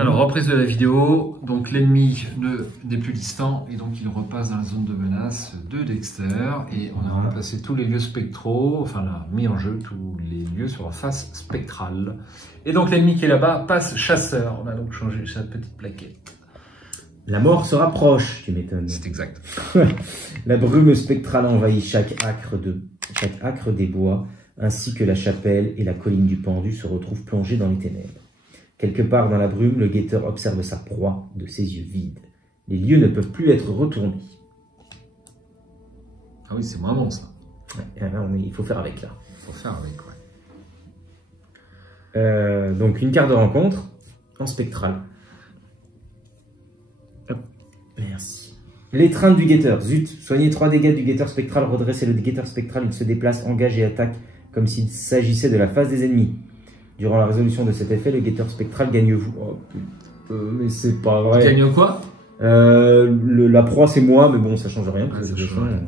Alors, reprise de la vidéo. Donc, l'ennemi n'est plus distant et donc il repasse dans la zone de menace de Dexter. Et on a remplacé tous les lieux spectraux, enfin, là, mis en jeu tous les lieux sur la face spectrale. Et donc, l'ennemi qui est là-bas passe chasseur. On a donc changé sa petite plaquette. La mort se rapproche, tu m'étonnes. C'est exact. La brume spectrale envahit chaque acre des bois, ainsi que la chapelle et la colline du pendu se retrouvent plongées dans les ténèbres. Quelque part dans la brume, le guetteur observe sa proie de ses yeux vides. Les lieux ne peuvent plus être retournés. Ah oui, c'est moins bon ça. Ouais, là, il faut faire avec là. Il faut faire avec, ouais. Donc une carte de rencontre en spectral. Hop, merci. L'étreinte du guetteur. Zut, soignez 3 dégâts du guetteur spectral, redressez le guetteur spectral, il se déplace, engage et attaque comme s'il s'agissait de la face des ennemis. Durant la résolution de cet effet, le guetteur spectral gagne vous. Oh putain, mais c'est pas vrai. Il gagne quoi? La proie c'est moi, mais bon, ça change rien. Ouais, ça change rien.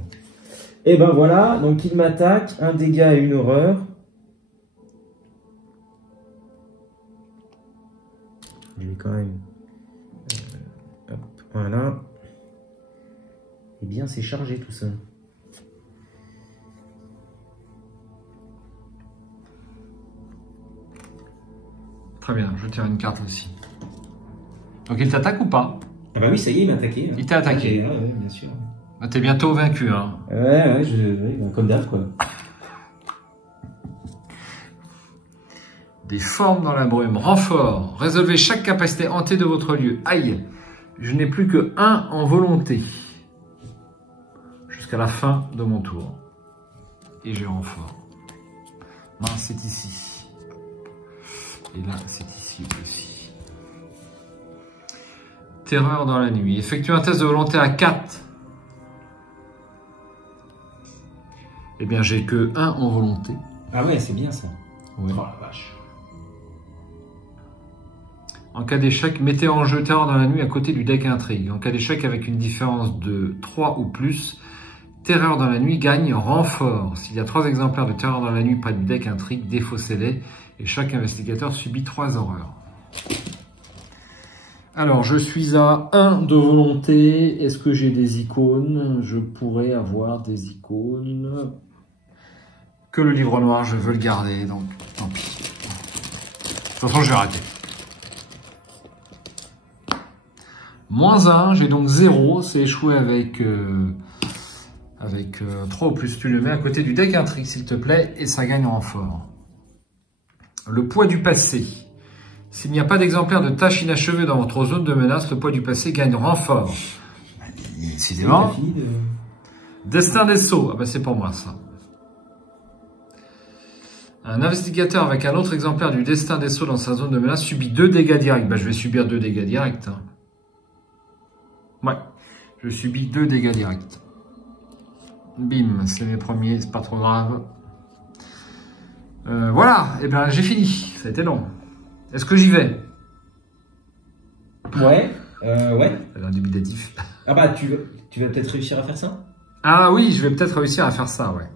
Et ben voilà, donc il m'attaque, 1 dégât et 1 horreur. Je vais quand même. Hop, voilà. Eh bien, c'est chargé tout ça. Très bien, je tire une carte aussi. Donc il t'attaque ou pas? Ah bah oui, ça y est, il m'a attaqué. Il t'a attaqué. Ah, ouais, bien sûr. Ah, t'es bientôt vaincu, hein. Ouais, comme d'hab, quoi. Des formes dans la brume. Renfort. Résolvez chaque capacité hantée de votre lieu. Aïe. Je n'ai plus que 1 en volonté. Jusqu'à la fin de mon tour. Et j'ai renfort. Mince, c'est ici. Et là, c'est ici aussi. Terreur dans la nuit. Effectuez un test de volonté à 4. Eh bien, j'ai que 1 en volonté. Ah ouais, c'est bien ça. Oui. Oh la vache. En cas d'échec, mettez en jeu Terreur dans la nuit à côté du deck intrigue. En cas d'échec avec une différence de 3 ou plus, Terreur dans la nuit gagne renfort. S'il y a 3 exemplaires de Terreur dans la nuit près du deck intrigue, défaussez-les et chaque investigateur subit 3 horreurs. Alors, je suis à 1 de volonté. Est-ce que j'ai des icônes? Je pourrais avoir des icônes. Que le livre noir, je veux le garder, donc tant pis. De toute façon, je vais arrêter. -1, j'ai donc 0, c'est échoué avec 3 ou plus. Tu le mets à côté du deck intrigue, s'il te plaît, et ça gagne en renfort. Le poids du passé. S'il n'y a pas d'exemplaire de tâches inachevées dans votre zone de menace, le poids du passé gagne renfort. Décidément. Destin des sceaux. Ah ben c'est pour moi ça. Un investigateur avec un autre exemplaire du destin des sceaux dans sa zone de menace subit 2 dégâts directs. Ben, je vais subir 2 dégâts directs. Hein. Ouais, je subis 2 dégâts directs. Bim, c'est mes premiers, c'est pas trop grave. Voilà, et bien j'ai fini. Ça a été long. Est-ce que j'y vais? Ouais, ouais. Un dubitatif. Ah bah tu vas peut-être réussir à faire ça? Ah oui, je vais peut-être réussir à faire ça, ouais.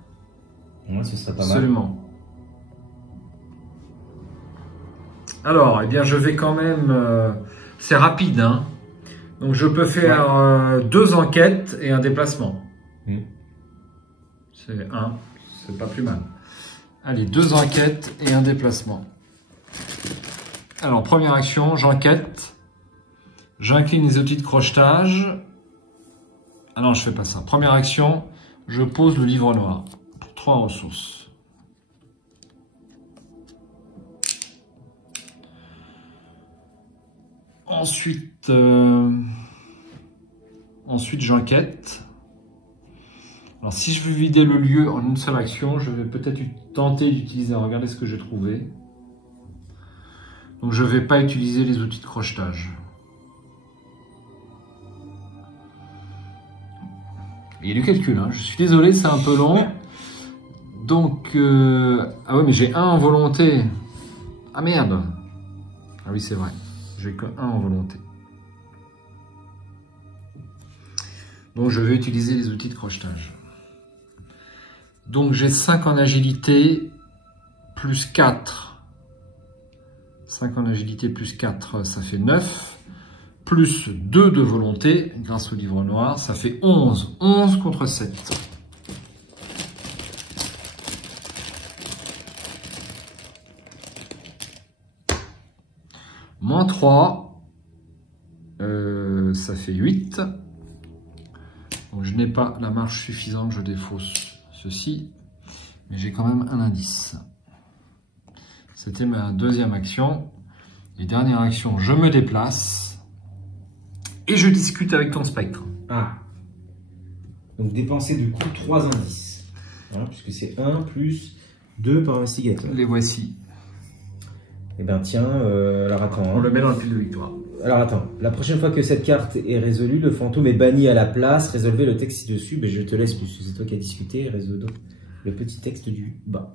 Ouais, ce serait pas mal. Absolument. Alors, eh bien, je vais quand même... c'est rapide, hein. Donc, je peux faire 2 enquêtes et un déplacement. C'est 1, c'est pas plus mal. Allez, 2 enquêtes et un déplacement. Alors, première action, j'enquête. J'incline les outils de crochetage. Ah non, je fais pas ça. Première action, je pose le livre noir pour 3 ressources. Ensuite, j'enquête. Alors, si je veux vider le lieu en une seule action, je vais peut-être tenter d'utiliser. Regardez ce que j'ai trouvé. Donc, je ne vais pas utiliser les outils de crochetage. Il y a du calcul, hein. Je suis désolé, c'est un peu long. Donc, ah oui, mais j'ai 1 en volonté. Ah merde. Ah oui, c'est vrai. J'ai que 1 en volonté. Donc, je vais utiliser les outils de crochetage. Donc, j'ai 5 en agilité, plus 4. 5 en agilité plus 4, ça fait 9. Plus 2 de volonté, grâce au livre noir, ça fait 11. 11 contre 7. Moins 3, ça fait 8. Donc je n'ai pas la marge suffisante, je défausse ceci. Mais j'ai quand même un indice. C'était ma deuxième action. Et dernière action, je me déplace. Et je discute avec ton spectre. Ah. Donc dépenser du coup 3 indices. Voilà, puisque c'est 1 plus 2 par investigateur. Les voici. Eh bien tiens, alors attends. On le met dans le pile de victoire. Alors attends, la prochaine fois que cette carte est résolue, le fantôme est banni à la place. Résolvez le texte ci-dessus. Mais je te laisse puisque c'est toi qui as discuté. Résolve donc le petit texte du bas.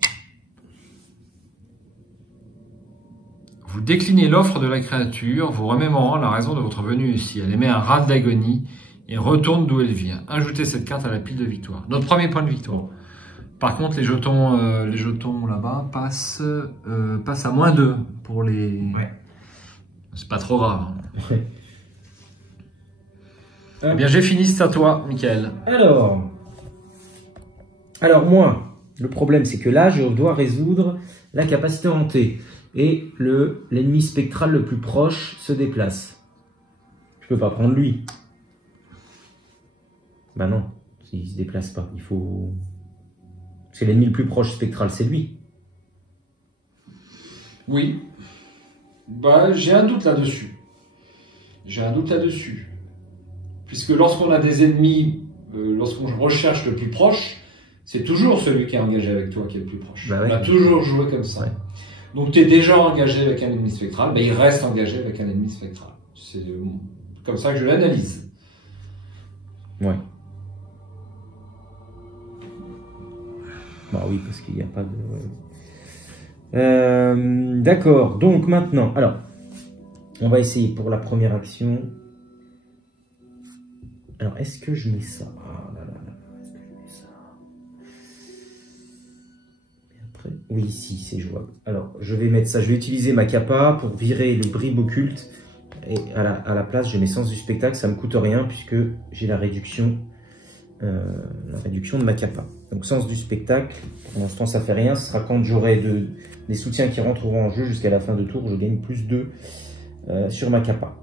Vous déclinez l'offre de la créature, vous remémorant la raison de votre venue ici. Elle émet un râle d'agonie et retourne d'où elle vient. Ajoutez cette carte à la pile de victoire. Notre premier point de victoire. Par contre, les jetons là-bas passent à moins 2 pour les... Ouais. C'est pas trop grave. Ouais. Eh bien, j'ai fini, c'est à toi, Michael. Alors moi, le problème c'est que là, je dois résoudre la capacité hantée. Et l'ennemi spectral le plus proche se déplace. Je peux pas prendre lui. Bah non, il se déplace pas. Il faut... C'est l'ennemi le plus proche spectral, c'est lui. Oui. Bah, j'ai un doute là-dessus. Puisque lorsqu'on a des ennemis, lorsqu'on recherche le plus proche, c'est toujours celui qui est engagé avec toi qui est le plus proche. Bah ouais. On a toujours joué comme ça. Ouais. Donc tu es déjà engagé avec un ennemi spectral, mais il reste engagé avec un ennemi spectral. C'est comme ça que je l'analyse. Ouais. Bah oui, parce qu'il n'y a pas de... D'accord, donc maintenant, alors, on va essayer pour la première action. Alors, est-ce que je mets ça? Ah là là là, est-ce que je mets ça? Et après, oui, ici, c'est jouable. Alors, je vais mettre ça, je vais utiliser ma capa pour virer le bribe occulte. Et à la place, je mets sens du spectacle, ça me coûte rien puisque j'ai la réduction de ma capa. Donc sens du spectacle, pour l'instant ça fait rien, ce sera quand j'aurai des soutiens qui rentreront en jeu jusqu'à la fin de tour, je gagne plus 2 sur ma capa.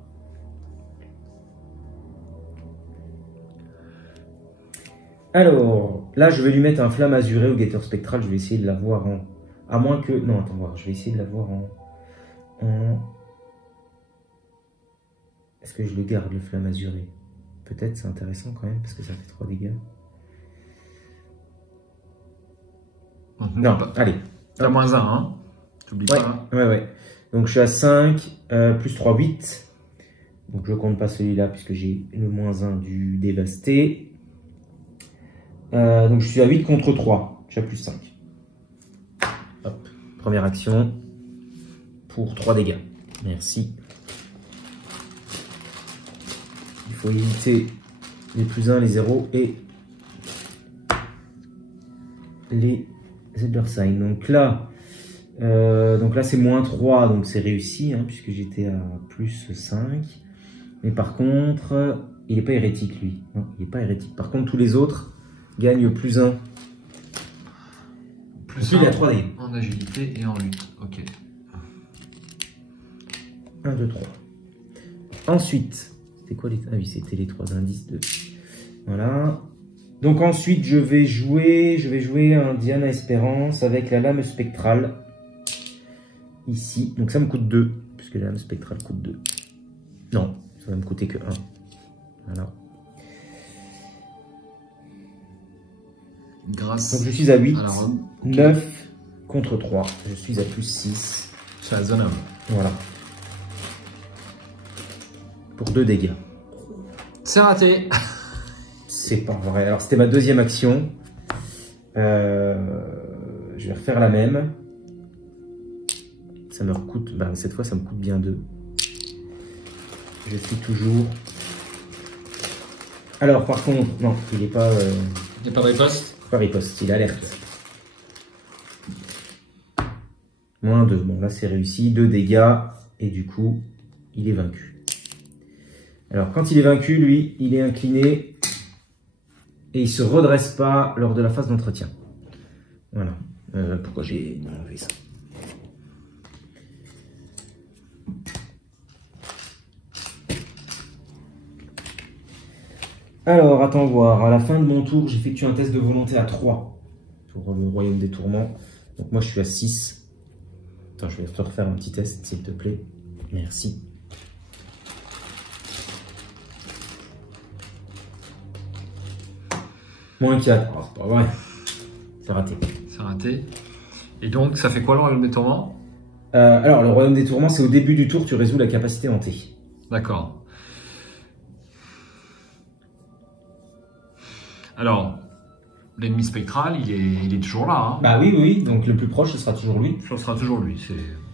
Alors, là je vais lui mettre un flamme azurée au guetteur spectral, je vais essayer de l'avoir en... À moins que... Non, attends, voir, je vais essayer de l'avoir en... Est-ce que je le garde, le flamme azuré? Peut-être, c'est intéressant quand même, parce que ça fait 3 dégâts. Non, allez. T'as moins 1, hein? T'oublies Ouais, pas. ouais. Donc je suis à 5, plus 3, 8. Donc je compte pas celui-là, puisque j'ai le moins 1 du dévasté. Donc je suis à 8 contre 3. Je suis à plus 5. Hop, première action. Pour 3 dégâts. Merci. Il faut éviter les plus 1, les 0 et les Eldersign. Donc là c'est moins 3, donc c'est réussi, hein, puisque j'étais à plus 5. Mais par contre, il n'est pas hérétique lui. Non, il n'est pas hérétique. Par contre, tous les autres gagnent plus 1. Plus il 1 y a 3 dégâts. en agilité et en lutte. Ok. 1, 2, 3. Ensuite, c'était quoi les... Ah oui, c'était les 3 indices de... Voilà. Donc ensuite, je vais jouer un Diana Espérance avec la lame spectrale. Ici. Donc ça me coûte 2, puisque la lame spectrale coûte 2. Non, ça va me coûter que 1. Voilà. Grâce Donc je suis à 8, à la robe. 9 contre 3. Je suis à plus 6. C'est la zone homme. Voilà. Pour 2 dégâts. C'est raté. C'est pas vrai. Alors c'était ma deuxième action. Je vais refaire la même. Ça me coûte, cette fois ça me coûte bien 2. Je suis toujours... Alors par contre, non, il n'est pas... Il n'y a pas de riposte? Pas riposte, il alerte. Moins 2. Bon, là, c'est réussi. 2 dégâts. Et du coup, il est vaincu. Alors, quand il est vaincu, lui, il est incliné. Et il se redresse pas lors de la phase d'entretien. Voilà. Pourquoi j'ai enlevé ça? Alors, attends voir. À la fin de mon tour, j'effectue un test de volonté à 3 pour le royaume des tourments. Donc moi, je suis à 6. Attends, je vais te refaire un petit test, s'il te plaît. Merci. Moins 4. Oh, c'est pas vrai. C'est raté. C'est raté. Et donc, ça fait quoi le royaume des tourments? Alors, le royaume des tourments, c'est au début du tour, tu résous la capacité hantée. D'accord. Alors, l'ennemi spectral, il est toujours là. Hein. Bah oui, oui, donc le plus proche, ce sera toujours lui. Ce sera toujours lui.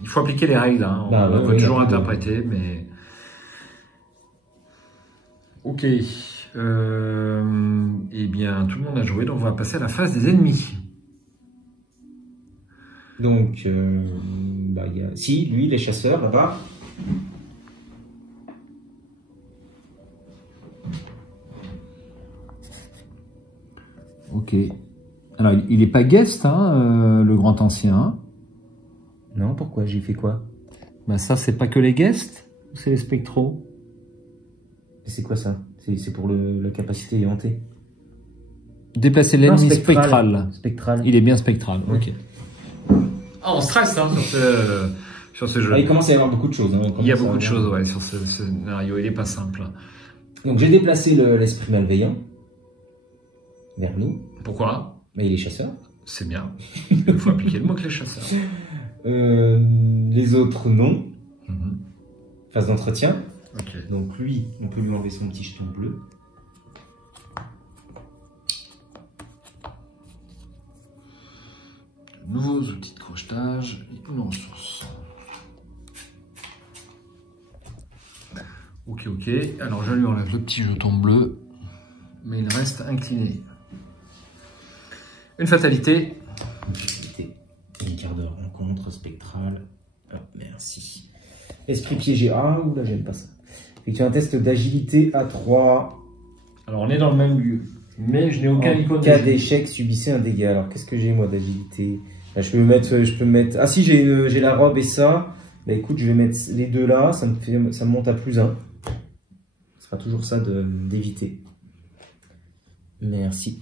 Il faut appliquer les règles. Hein. Bah, on peut oui, toujours interpréter, mais... Ok. Eh bien, tout le monde a joué, donc on va passer à la phase des ennemis. Donc, bah, il y a... Si, lui, les chasseurs, là-bas. Ok. Alors, il n'est pas guest, hein, le grand ancien. Non, pourquoi? J'ai fait quoi? Bah ça, c'est pas que les guests, ou c'est les spectraux? C'est quoi ça? C'est pour la capacité hantée. Déplacer l'ennemi spectral. Spectral. Il est bien spectral, Oui. ok. Ah, on stresse hein, sur ce jeu. Ah, il commence à y avoir beaucoup de choses. Hein. Il y a beaucoup de choses ouais, sur ce scénario, il n'est pas simple. Donc j'ai déplacé l'esprit malveillant vers nous. Pourquoi? Mais il est chasseur. C'est bien. Il faut appliquer le mot que les chasseurs. Les autres, non. Phase d'entretien. Ok. Donc lui, on peut lui enlever son petit jeton bleu. Nouveaux outils de crochetage et une ressource. Ok, ok. Alors je lui enlève le petit jeton bleu, mais il reste incliné. Une fatalité. Une fatalité. Une carte de rencontre spectrale. Ah, merci. Esprit piégé. Ah, oula, j'aime pas ça. Effectue un test d'agilité à 3. Alors on est dans le même lieu, mais je n'ai aucun icône. En cas d'échec, subissez un dégât. Alors qu'est-ce que j'ai moi d'agilité? Je peux me mettre. Ah si, j'ai la robe et ça. Bah écoute, je vais mettre les deux là. Ça me monte à +1. Ce sera toujours ça d'éviter. Merci.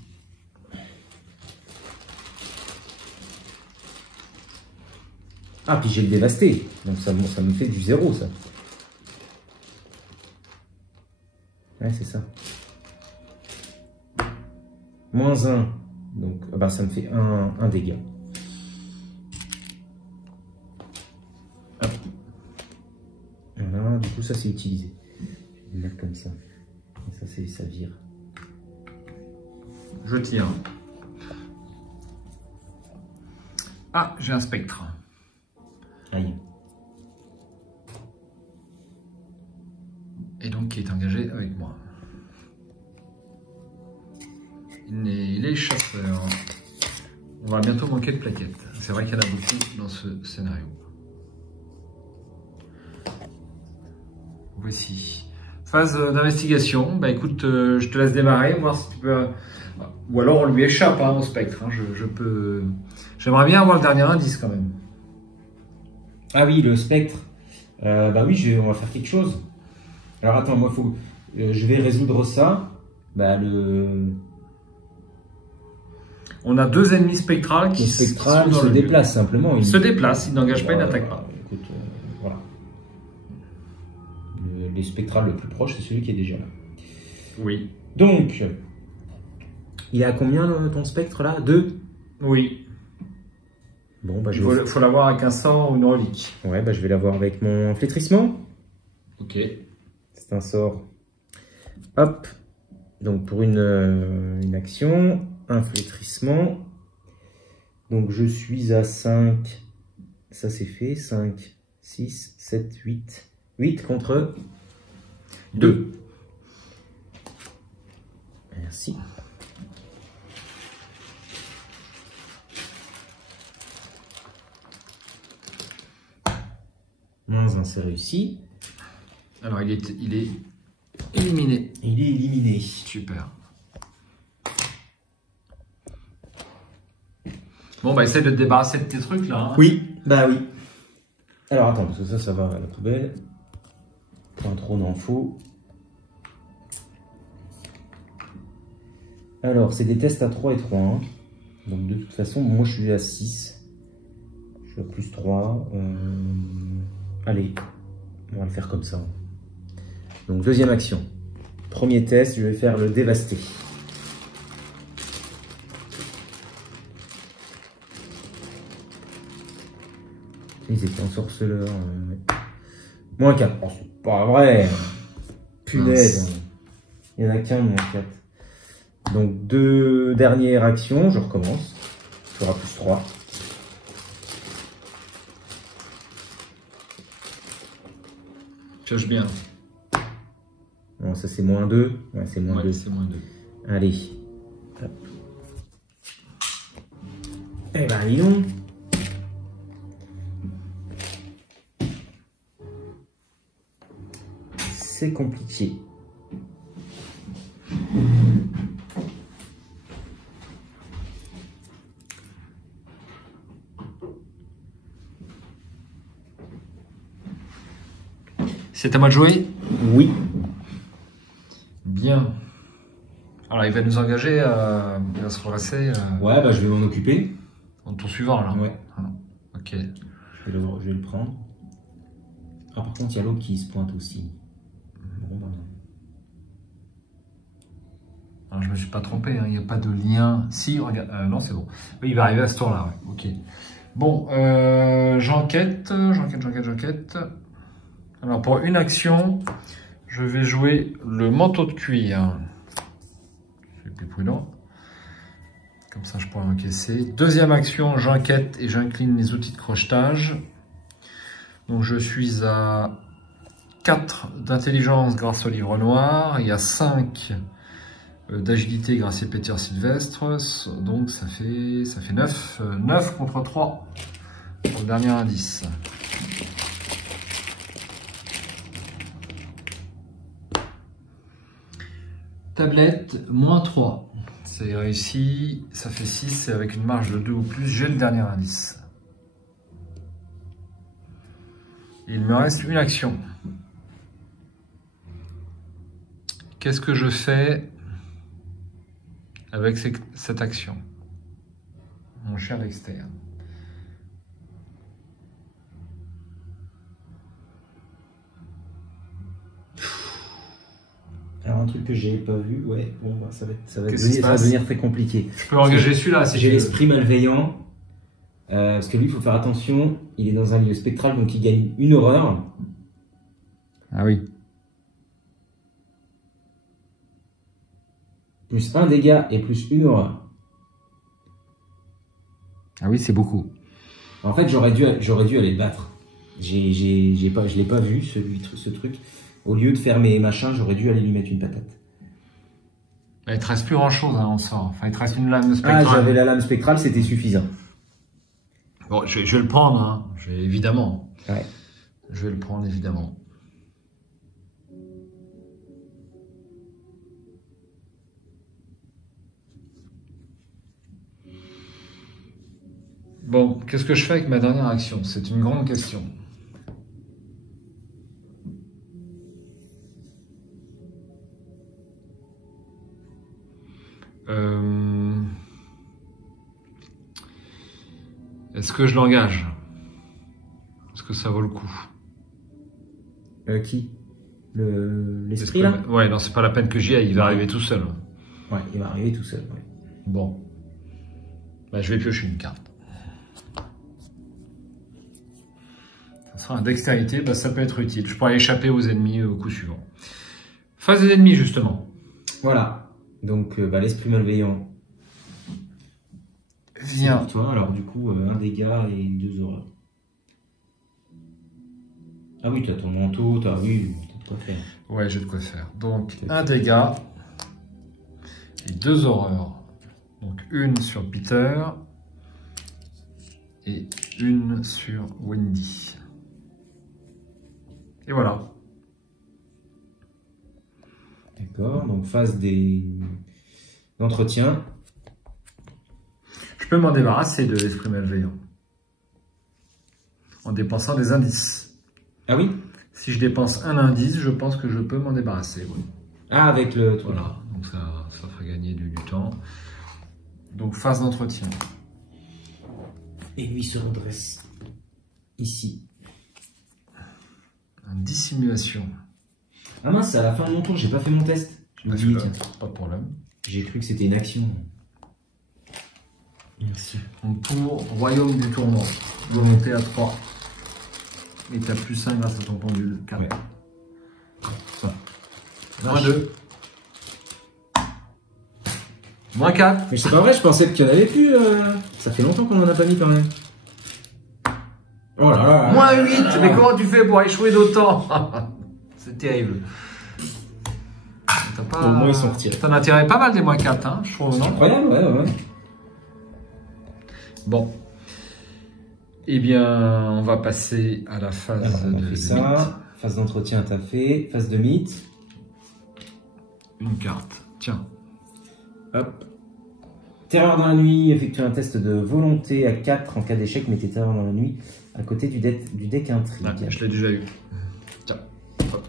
Ah, puis j'ai le dévasté. Donc ça me fait du 0, ça. Ouais, c'est ça. -1. Donc bah, ça me fait un dégât. Hop. Voilà, du coup ça c'est utilisé. Je vais le mettre comme ça. Et ça vire. Je tire. Ah, j'ai un spectre. Aïe. Et donc qui est engagé avec moi. Il est chasseur. On va bientôt manquer de plaquettes. C'est vrai qu'il y en a beaucoup dans ce scénario. Voici. Phase d'investigation. Bah écoute, je te laisse démarrer, voir si tu peux... Ou alors on lui échappe hein, au spectre. Hein. Je peux... J'aimerais bien avoir le dernier indice quand même. Ah oui, le spectre. Bah oui, on va faire quelque chose. Alors attends, moi je vais résoudre ça. Bah On a deux ennemis spectrales qui se déplacent simplement. Ils se déplacent, ils n'engagent pas, ils n'attaquent pas. Écoute, voilà. Les spectrales le plus proche, c'est celui qui est déjà là. Oui. Donc, il est à combien ton spectre là? 2? Oui. Bon, bah, il faut l'avoir avec un sort ou une relique. Ouais, bah, je vais l'avoir avec mon flétrissement. Ok. C'est un sort. Hop. Donc pour une action, un flétrissement. Donc je suis à 5. Ça c'est fait. 5, 6, 7, 8. 8 contre 2. Merci. -1, c'est réussi. Alors, il est éliminé. Il est éliminé. Super. Bon, bah, essaye de te débarrasser de tes trucs, là. Hein. Oui, bah oui. Alors, attends, parce que ça va à la poubelle. Pas trop n'en faut. Alors, c'est des tests à 3 et 3. Hein. Donc, de toute façon, moi, je suis à 6. Je suis à plus 3. Allez, on va le faire comme ça. Donc, deuxième action. Premier test, je vais faire le dévasté. Ils étaient ensorceleurs. Moins 4. Oh, c'est pas vrai. Punaise. Il n'y en a qu'un, moins 4. Donc, deux dernières actions. Je recommence. Il fera plus 3. Pioche bien. Non, ça c'est moins 2. Ouais, c'est moins 2. C'est moins 2. Allez. Hop. Eh ben, dis donc. C'est compliqué. C'est à moi de jouer? Oui. Bien. Alors, il va nous engager, il va se redresser. Ouais, bah je vais m'en occuper. En tour suivant, là. Ouais. Ah, ok. Je vais le prendre. Ah, par contre, il y a l'autre qui se pointe aussi. Bon, bah non. Alors, je me suis pas trompé, hein, il n'y a pas de lien. Si, regarde. Non, c'est bon. Oui, il va arriver à ce tour-là, ouais. Ok. Bon, j'enquête. Alors, pour une action, je vais jouer le manteau de cuir. Je suis plus prudent. Comme ça, je pourrais encaisser. Deuxième action, j'enquête et j'incline les outils de crochetage. Donc, je suis à 4 d'intelligence grâce au livre noir. Il y a 5 d'agilité grâce à Peter Sylvestre. Donc, ça fait 9. 9 contre 3 pour le dernier indice. Tablette, moins 3. C'est réussi. Ça fait 6 et avec une marge de 2 ou plus, j'ai le dernier indice. Il me reste une action. Qu'est-ce que je fais avec cette action? Mon cher Dexter. Alors un truc que j'ai pas vu, ouais, bon bah ça va Qu'est-ce devenir très compliqué. Je peux engager celui-là si j'ai l'esprit malveillant. Parce que lui, il faut faire attention, il est dans un milieu spectral, donc il gagne une horreur. Ah oui. Plus 1 dégât et plus une horreur. Ah oui, c'est beaucoup. En fait, j'aurais dû aller le battre. Je l'ai pas vu, ce truc. Au lieu de faire mes machins, j'aurais dû aller lui mettre une patate. Il te reste plus grand chose hein, en sort. Enfin, il te reste une lame spectrale. Ah, j'avais la lame spectrale, c'était suffisant. Bon, je vais le prendre, hein. Évidemment. Ouais. Je vais le prendre, évidemment. Bon, qu'est-ce que je fais avec ma dernière action? C'est une grande question. Est-ce que je l'engage? Est-ce que ça vaut le coup? Qui? L'esprit là? Ouais, non, c'est pas la peine que j'y aille, il va arriver tout seul. Ouais, il va arriver tout seul, ouais. Bon. Bah, je vais piocher une carte. Ça sera un dextérité, bah, ça peut être utile. Je pourrais échapper aux ennemis au coup suivant. Phase des ennemis, justement. Voilà. Donc, l'esprit malveillant. Viens. Pour toi, alors du coup, 1 dégât et 2 horreurs. Ah oui, tu as ton manteau, t'as de quoi faire. Ouais, j'ai de quoi faire. Donc, 1 dégât et 2 horreurs. Donc, une sur Peter et une sur Wendy. Et voilà. D'accord, donc phase d'entretien. Je peux m'en débarrasser de l'esprit malveillant. En dépensant des indices. Ah oui? Si je dépense un indice, je pense que je peux m'en débarrasser. Oui. Ah, avec le... Voilà, donc ça fera gagner du temps. Donc phase d'entretien. Et lui se redresse ici. Dissimulation. Ah mince, c'est à la fin de mon tour, j'ai pas fait mon test. Je me dis, tiens, Pas de problème. j'ai cru que c'était une action. Merci. Donc pour Royaume du Tourment, volonté à 3. Et tu as plus 1 grâce à ton pendule. 4. Ouais. Moins 2. Moins 4. Mais c'est pas vrai, je pensais qu'il y en avait plus. Ça fait longtemps qu'on en a pas mis quand même. Oh là là. Moins 8. Mais comment tu fais pour échouer d'autant? C'est terrible. Au moins ils sont retirés. T'en as tiré pas mal des moins 4, hein, je trouve, C'est non? incroyable, ouais. Bon. Eh bien, on va passer à la phase Alors, on a de fait ça. Phase d'entretien, t'as fait. Phase de mythe. Une carte. Tiens. Hop. Terreur dans la nuit, effectue un test de volonté à 4 en cas d'échec, mettez terreur dans la nuit à côté du deck intrigue. Ah, je l'ai déjà eu. Tiens. Hop.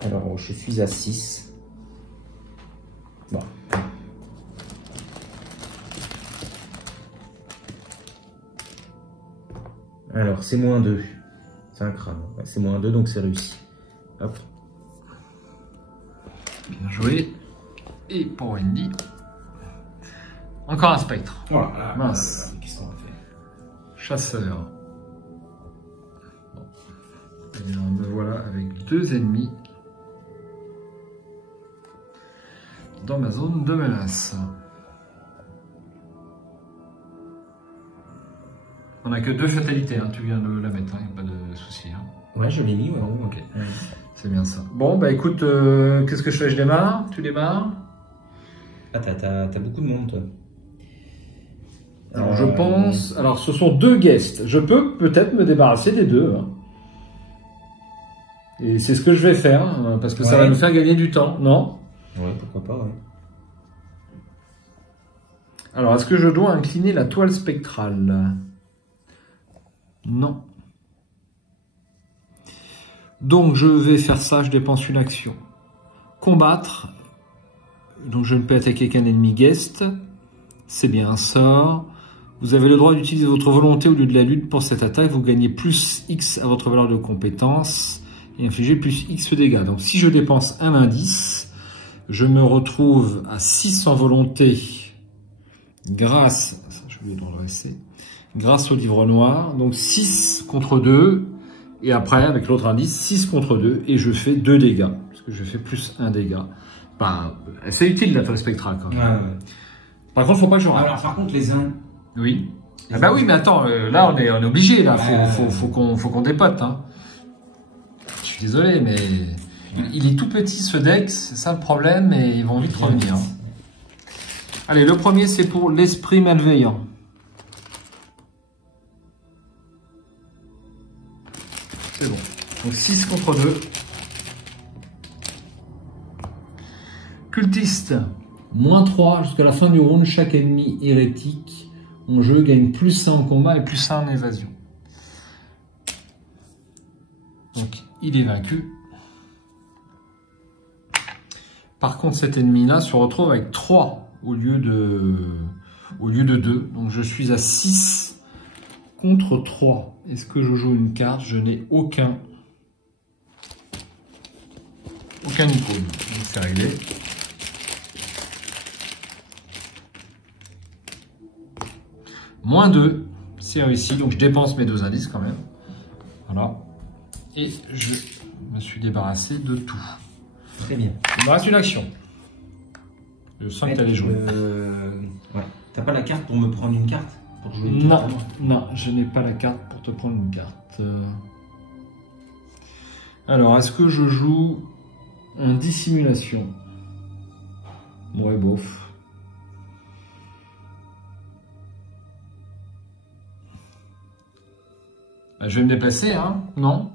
Alors, je suis à 6. Bon. Alors, c'est moins 2. C'est un crâne. Ouais, c'est moins 2, donc c'est réussi. Hop. Bien joué. Et pour Wendy, encore un spectre. Voilà. Mince. Qu'est-ce qu'on va faire? Chasseur. Bon. Eh bien, me voilà avec 2 ennemis dans ma zone de menace. On n'a que 2 fatalités, hein. Tu viens de la mettre, il n'y a pas de souci. Hein. Ouais, je l'ai mis, ouais. Bon, ok, Ouais. c'est bien ça. Bon, bah écoute, qu'est-ce que je fais? Je démarre? Tu démarres? Ah, t'as beaucoup de monde, toi. Alors, je pense... Alors, ce sont 2 guests. Je peux peut-être me débarrasser des 2. Hein. Et c'est ce que je vais faire, hein, parce que ça va nous faire gagner du temps, non? Ouais, pourquoi pas, ouais. Alors, est-ce que je dois incliner la toile spectrale? Non. Donc, je vais faire ça, je dépense une action. Combattre. Donc, je ne peux attaquer qu'un ennemi guest. C'est bien un sort. Vous avez le droit d'utiliser votre volonté au lieu de la lutte pour cette attaque. Vous gagnez plus X à votre valeur de compétence et infligez plus X dégâts. Donc, si je dépense un indice, je me retrouve à 6 en volonté grâce... Je vais le redresser. Grâce au livre noir. Donc, 6 contre 2. Et après, avec l'autre indice, 6 contre 2. Et je fais 2 dégâts. Parce que je fais plus 1 dégât. Ben, c'est utile la toile spectrale quand même. Ouais. Par contre, faut pas que je rate. Alors, par contre, les uns... Oui. Ah bah oui, mais attends, là on est obligé là. Faut qu'on dépote. Hein. Je suis désolé, mais il est tout petit ce deck, c'est ça le problème, et ils vont vite revenir. Hein. Allez, le premier c'est pour l'esprit malveillant. C'est bon. Donc 6 contre 2. Cultiste. Moins 3 jusqu'à la fin du round. Chaque ennemi hérétique en jeu gagne plus 1 en combat et plus 1 en évasion. Donc il est vaincu. Par contre, cet ennemi-là se retrouve avec 3 au lieu de 2. Donc je suis à 6 contre 3. Est-ce que je joue une carte? Je n'ai aucun icône. Donc c'est réglé. Moins 2, c'est réussi. Donc je dépense mes 2 indices quand même. Voilà. Et je me suis débarrassé de tout. Très bien. Il me reste une action. Je sens que tu allais jouer. Ouais. T'as pas la carte pour me prendre une carte? Pour jouer une Non, carte non, je n'ai pas la carte pour te prendre une carte. Alors, est-ce que je joue en dissimulation? Ouais, bof. Je vais me déplacer, hein? Non?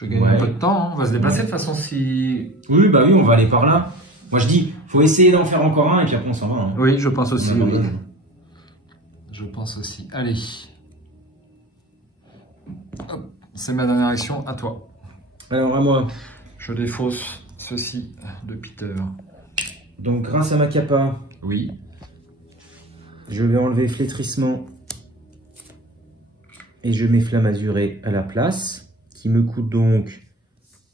Je gagne un peu de temps, hein. On va se déplacer de toute façon si... Oui, bah oui, on va aller par là. Moi je dis, faut essayer d'en faire encore un et puis après on s'en va. Hein. Oui, je pense aussi. Oui. Je pense aussi. Allez. C'est ma dernière action, à toi. Alors à moi. Je défausse ceci de Peter. Donc grâce à ma capa, oui. Je vais enlever flétrissement et je mets flamme azurée à la place, qui me coûte donc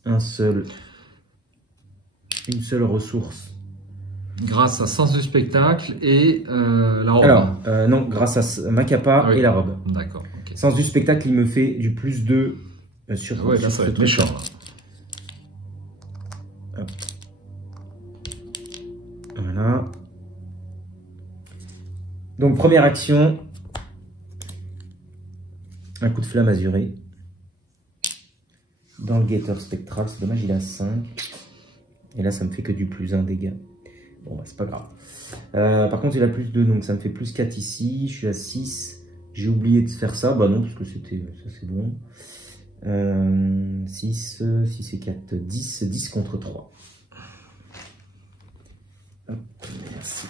une seule ressource. Grâce à Sens du spectacle et la robe. Alors, non, grâce à ma capa et la robe. D'accord. Okay. Sens du spectacle, il me fait du +2 sur, ouais, là, ça va être méchant. Hop. Voilà. Donc, première action. Un coup de flamme azurée. Dans le guetteur spectral. C'est dommage, il a 5. Et là, ça me fait que du +1 dégâts. Bon, bah, c'est pas grave. Par contre, il a +2, donc ça me fait +4 ici. Je suis à 6. J'ai oublié de faire ça. Bah non, parce que c'était ça, c'est bon. 6 et 4, 10. 10 contre 3. Hop, merci.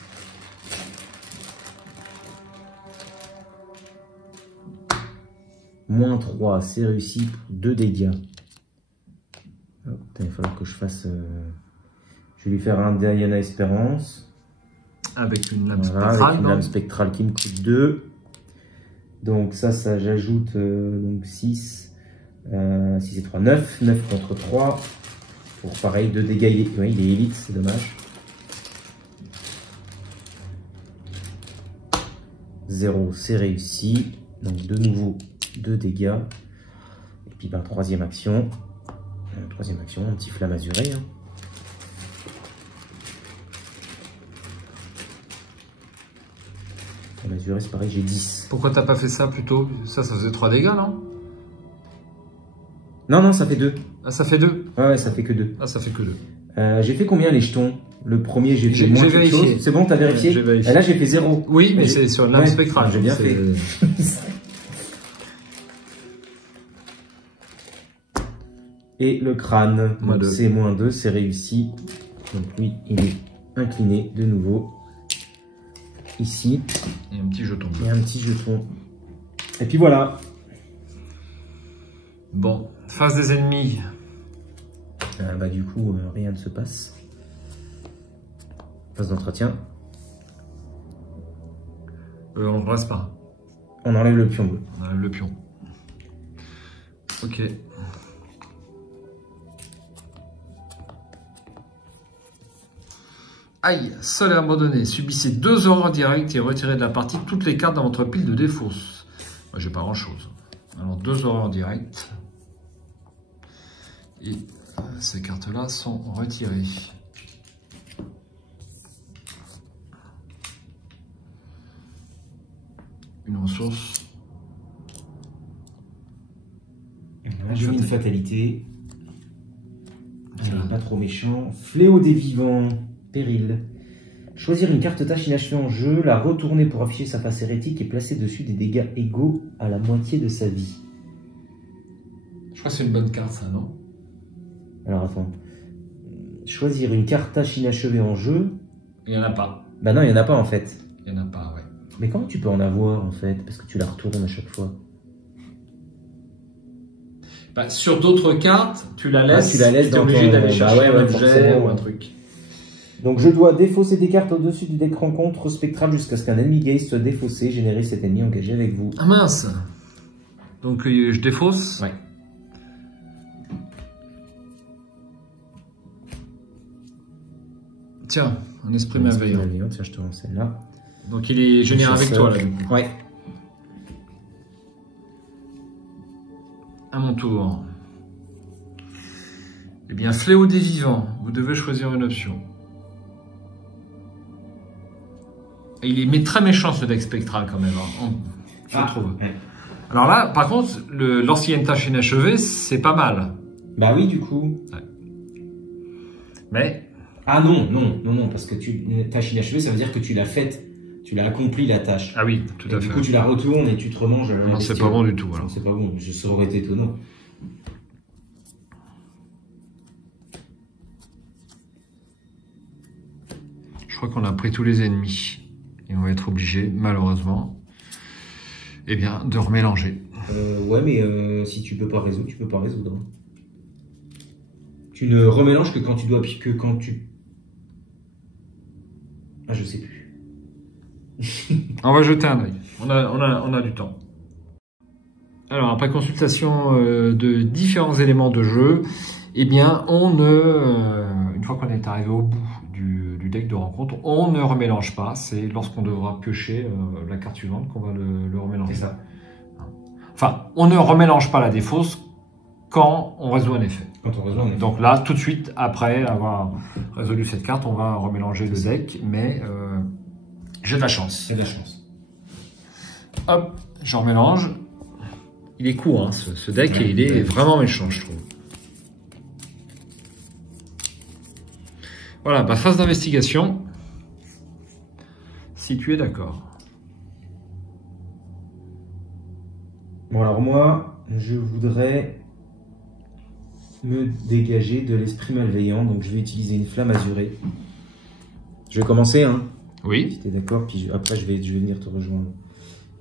-3, c'est réussi pour 2 dégâts. Hop, il va falloir que je fasse... Je vais lui faire un Diana Espérance. Avec une lame voilà, spectrale. avec une lame spectrale qui me coûte 2. Donc ça j'ajoute donc 6. 6 et 3, 9. 9 contre 3. Pour pareil, 2 dégâts. Oui, il est élite, c'est dommage. 0, c'est réussi. Donc de nouveau 2 dégâts. Et puis ben, troisième action, un petit flamme azurée. Hein. Flamme azurée, c'est pareil, j'ai 10. Pourquoi t'as pas fait ça plutôt? Ça faisait 3 dégâts, non? Non, ça fait 2. Ah, ça fait 2? Ouais, ça fait que 2. Ah, ça fait que 2. J'ai fait combien les jetons? Le premier, j'ai fait moins quelque chose. C'est bon, t'as vérifié? J'ai vérifié. Et là, j'ai fait 0. Oui, mais c'est sur une lame spectrale. J'ai bien fait. Et le crâne, c'est -2, c'est réussi. Donc lui, il est incliné de nouveau. Ici. Et un petit jeton. Et un petit jeton. Et puis voilà. Bon, face des ennemis. Bah du coup, rien ne se passe. Phase d'entretien. On ne reste pas. On enlève le pion bleu. On enlève le pion. Ok. Aïe, seul et abandonné. Subissez 2 horreurs directes et retirez de la partie toutes les cartes dans votre pile de défausse. Moi, j'ai pas grand chose. Alors, 2 horreurs directes. Et ces cartes-là sont retirées. Une ressource. J'ai mis une fatalité. Pas trop méchant. Fléau des vivants. Péril. Choisir une carte tâche inachevée en jeu, la retourner pour afficher sa face hérétique et placer dessus des dégâts égaux à la moitié de sa vie. Je crois que c'est une bonne carte, ça, non? Alors attends. Choisir une carte tâche inachevée en jeu. Il n'y en a pas. Bah non, il n'y en a pas en fait. Il n'y en a pas, ouais. Mais comment tu peux en avoir en fait? Parce que tu la retournes à chaque fois. Bah, sur d'autres cartes, tu la laisses. Tu la laisses dans obligé d'aller chercher un objet ou un truc. Donc je dois défausser des cartes au-dessus du deck rencontre spectral jusqu'à ce qu'un ennemi gaze soit défaussé, générer cet ennemi engagé avec vous. Ah mince! Donc je défausse? Ouais. Tiens, un esprit merveilleux. Tiens, je te rends celle-là. Donc il est généré avec toi là. Ouais. À mon tour. Eh bien, fléau des vivants. Vous devez choisir une option. Et il est très méchant ce deck spectral quand même. Hein. Je trouve. Ouais. Alors là, par contre, l'ancienne tâche inachevée, c'est pas mal. Bah oui, du coup. Ouais. Mais. Ah non, parce que tâche inachevée, ça veut dire que tu l'as faite. Tu l'as accompli la tâche. Ah oui, tout à fait. Du coup, tu la retournes et tu te remanges. Non, c'est pas bon du tout. Alors. C'est pas bon, ça aurait été étonnant. Je crois qu'on a pris tous les ennemis. Et on va être obligé, malheureusement, eh bien, de remélanger. Ouais, mais si tu peux pas résoudre, tu peux pas résoudre. Hein. Tu ne remélanges que quand tu dois, que quand tu... Ah, je sais plus. On va jeter un œil. On a du temps. Alors, après consultation de différents éléments de jeu, eh bien, une fois qu'on est arrivé au bout du deck de rencontre, on ne remélange pas. C'est lorsqu'on devra piocher la carte suivante qu'on va le remélanger. C'est ça. Enfin, on ne remélange pas la défausse quand on résout un effet. Quand on résout un effet. Donc là, tout de suite, après avoir résolu cette carte, on va remélanger le deck, mais j'ai de la chance. J'ai de la chance. Hop, je remélange. Il est court, hein, ce deck, ouais, et il est vraiment méchant, je trouve. Voilà, bah, phase d'investigation. Si tu es d'accord. Bon, alors moi, je voudrais me dégager de l'esprit malveillant, donc je vais utiliser une flamme azurée. Je vais commencer, hein? Oui. Si tu es d'accord, puis après je vais venir te rejoindre.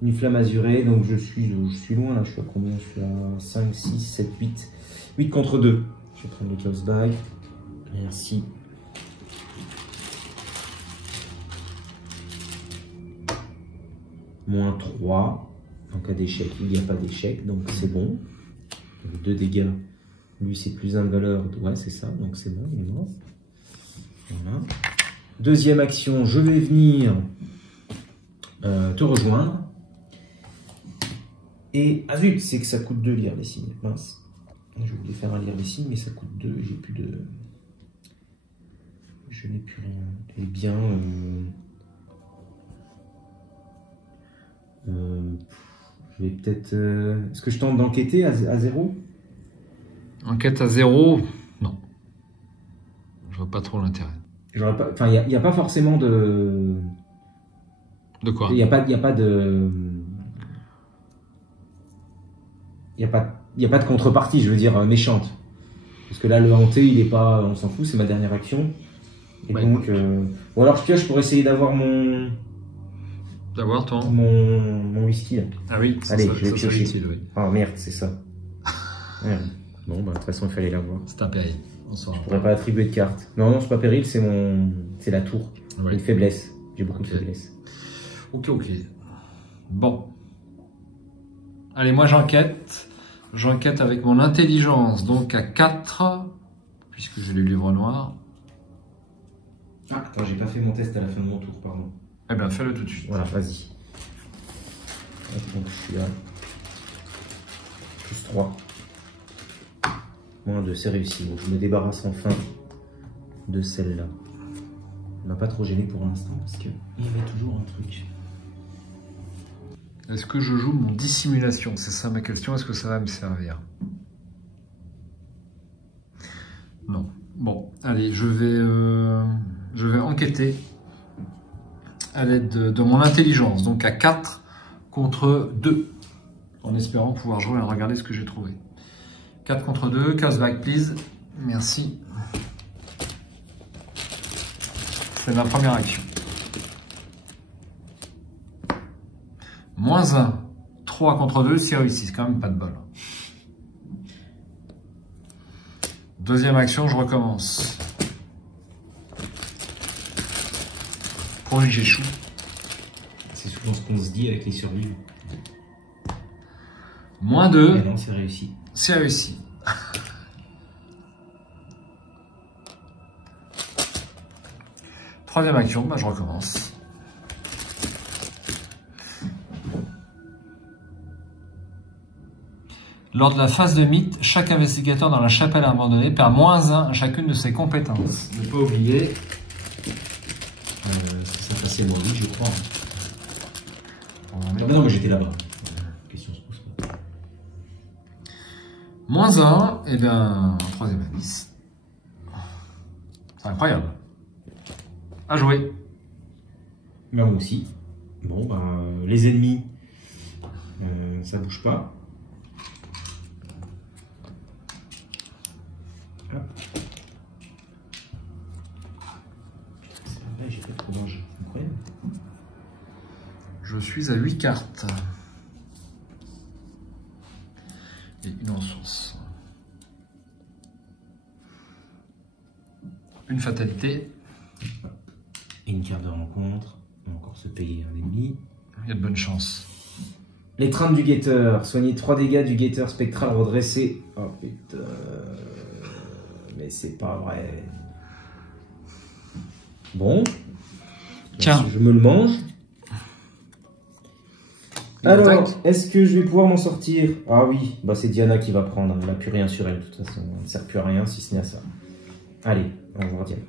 Une flamme azurée, donc je suis loin là, je suis à combien? Je suis à 5, 6, 7, 8. 8 contre 2. Je vais prendre le Chaos Bag. Merci. Moins 3. En cas d'échec, il n'y a pas d'échec, donc c'est bon. 2 dégâts. Lui, c'est plus 1 de valeur. Ouais, c'est ça, donc c'est bon, il est mort. Voilà. Deuxième action, je vais venir te rejoindre. Et, ah zut, c'est que ça coûte 2 lire les signes. Mince. Je voulais faire un lire les signes, mais ça coûte 2. J'ai plus de... Je n'ai plus rien. Eh bien... je vais peut-être... Est-ce que je tente d'enquêter à 0? Enquête à 0? Non. Je vois pas trop l'intérêt. Enfin, il n'y a pas forcément de... De quoi? Il n'y a pas de... Il n'y a pas de contrepartie, je veux dire, méchante. Parce que là, le hanté, il est pas... On s'en fout, c'est ma dernière action. Et ouais, donc... Ou alors, je pioche pour essayer d'avoir mon... D'avoir ton... Mon whisky, là. Ah oui, allez, je vais piocher. Utile, oui. Oh merde, c'est ça. Merde. Bon, bah, de toute façon, il fallait l'avoir. C'est un péril. Je pourrais pas attribuer de carte. Non, non, c'est pas péril, c'est la tour. Ouais. Une faiblesse. J'ai beaucoup de faiblesse. Ok, ok. Bon. Allez, moi j'enquête. J'enquête avec mon intelligence, donc à 4, puisque j'ai le livre noir. Ah, attends, j'ai pas fait mon test à la fin de mon tour, pardon. Eh bien, fais-le tout de suite. Voilà, vas-y. Donc, je suis à plus 3. Moins 2, c'est réussi. Donc, je me débarrasse enfin de celle-là. On m'a pas trop gêné pour l'instant, parce qu'il y avait toujours un truc. Est-ce que je joue mon dissimulation? C'est ça ma question. Est-ce que ça va me servir? Non. Bon, allez, je vais enquêter à l'aide de mon intelligence. Donc à 4 contre 2. En espérant pouvoir jouer et regarder ce que j'ai trouvé. 4 contre 2. Chaos Bag, please. Merci. C'est ma première action. Moins 1, 3 contre 2, c'est réussi, c'est quand même pas de bol. Deuxième action, je recommence. Pourvu que j'échoue. C'est souvent ce qu'on se dit avec les survivants. Moins 2. Mais non, c'est réussi. C'est réussi. Troisième action, bah, je recommence. Lors de la phase de mythe, chaque investigateur dans la chapelle abandonnée perd moins 1 à chacune de ses compétences. Ne pas oublier. Ça passait moins vite, je crois. Non, mais j'étais là-bas. Question se pose pas. Moins 1, et bien, troisième indice. C'est incroyable. À jouer. Là aussi. Bon, bah, les ennemis, ça bouge pas. Hop. Là, j'ai fait trop d'enjeux. Incroyable. Je suis à 8 cartes. Et une ressource. Une fatalité. Et une carte de rencontre. On va encore se payer un ennemi. Il y a de bonnes chances. L'étreinte du guetteur. Soigner 3 dégâts du guetteur spectral redressé. Oh putain. Mais c'est pas vrai. Bon. Tiens. Je me le mange. Alors, est-ce que je vais pouvoir m'en sortir? Ah oui, bah c'est Diana qui va prendre. Elle n'a plus rien sur elle, de toute façon. Elle ne sert plus à rien si ce n'est à ça. Allez, on va voir Diana.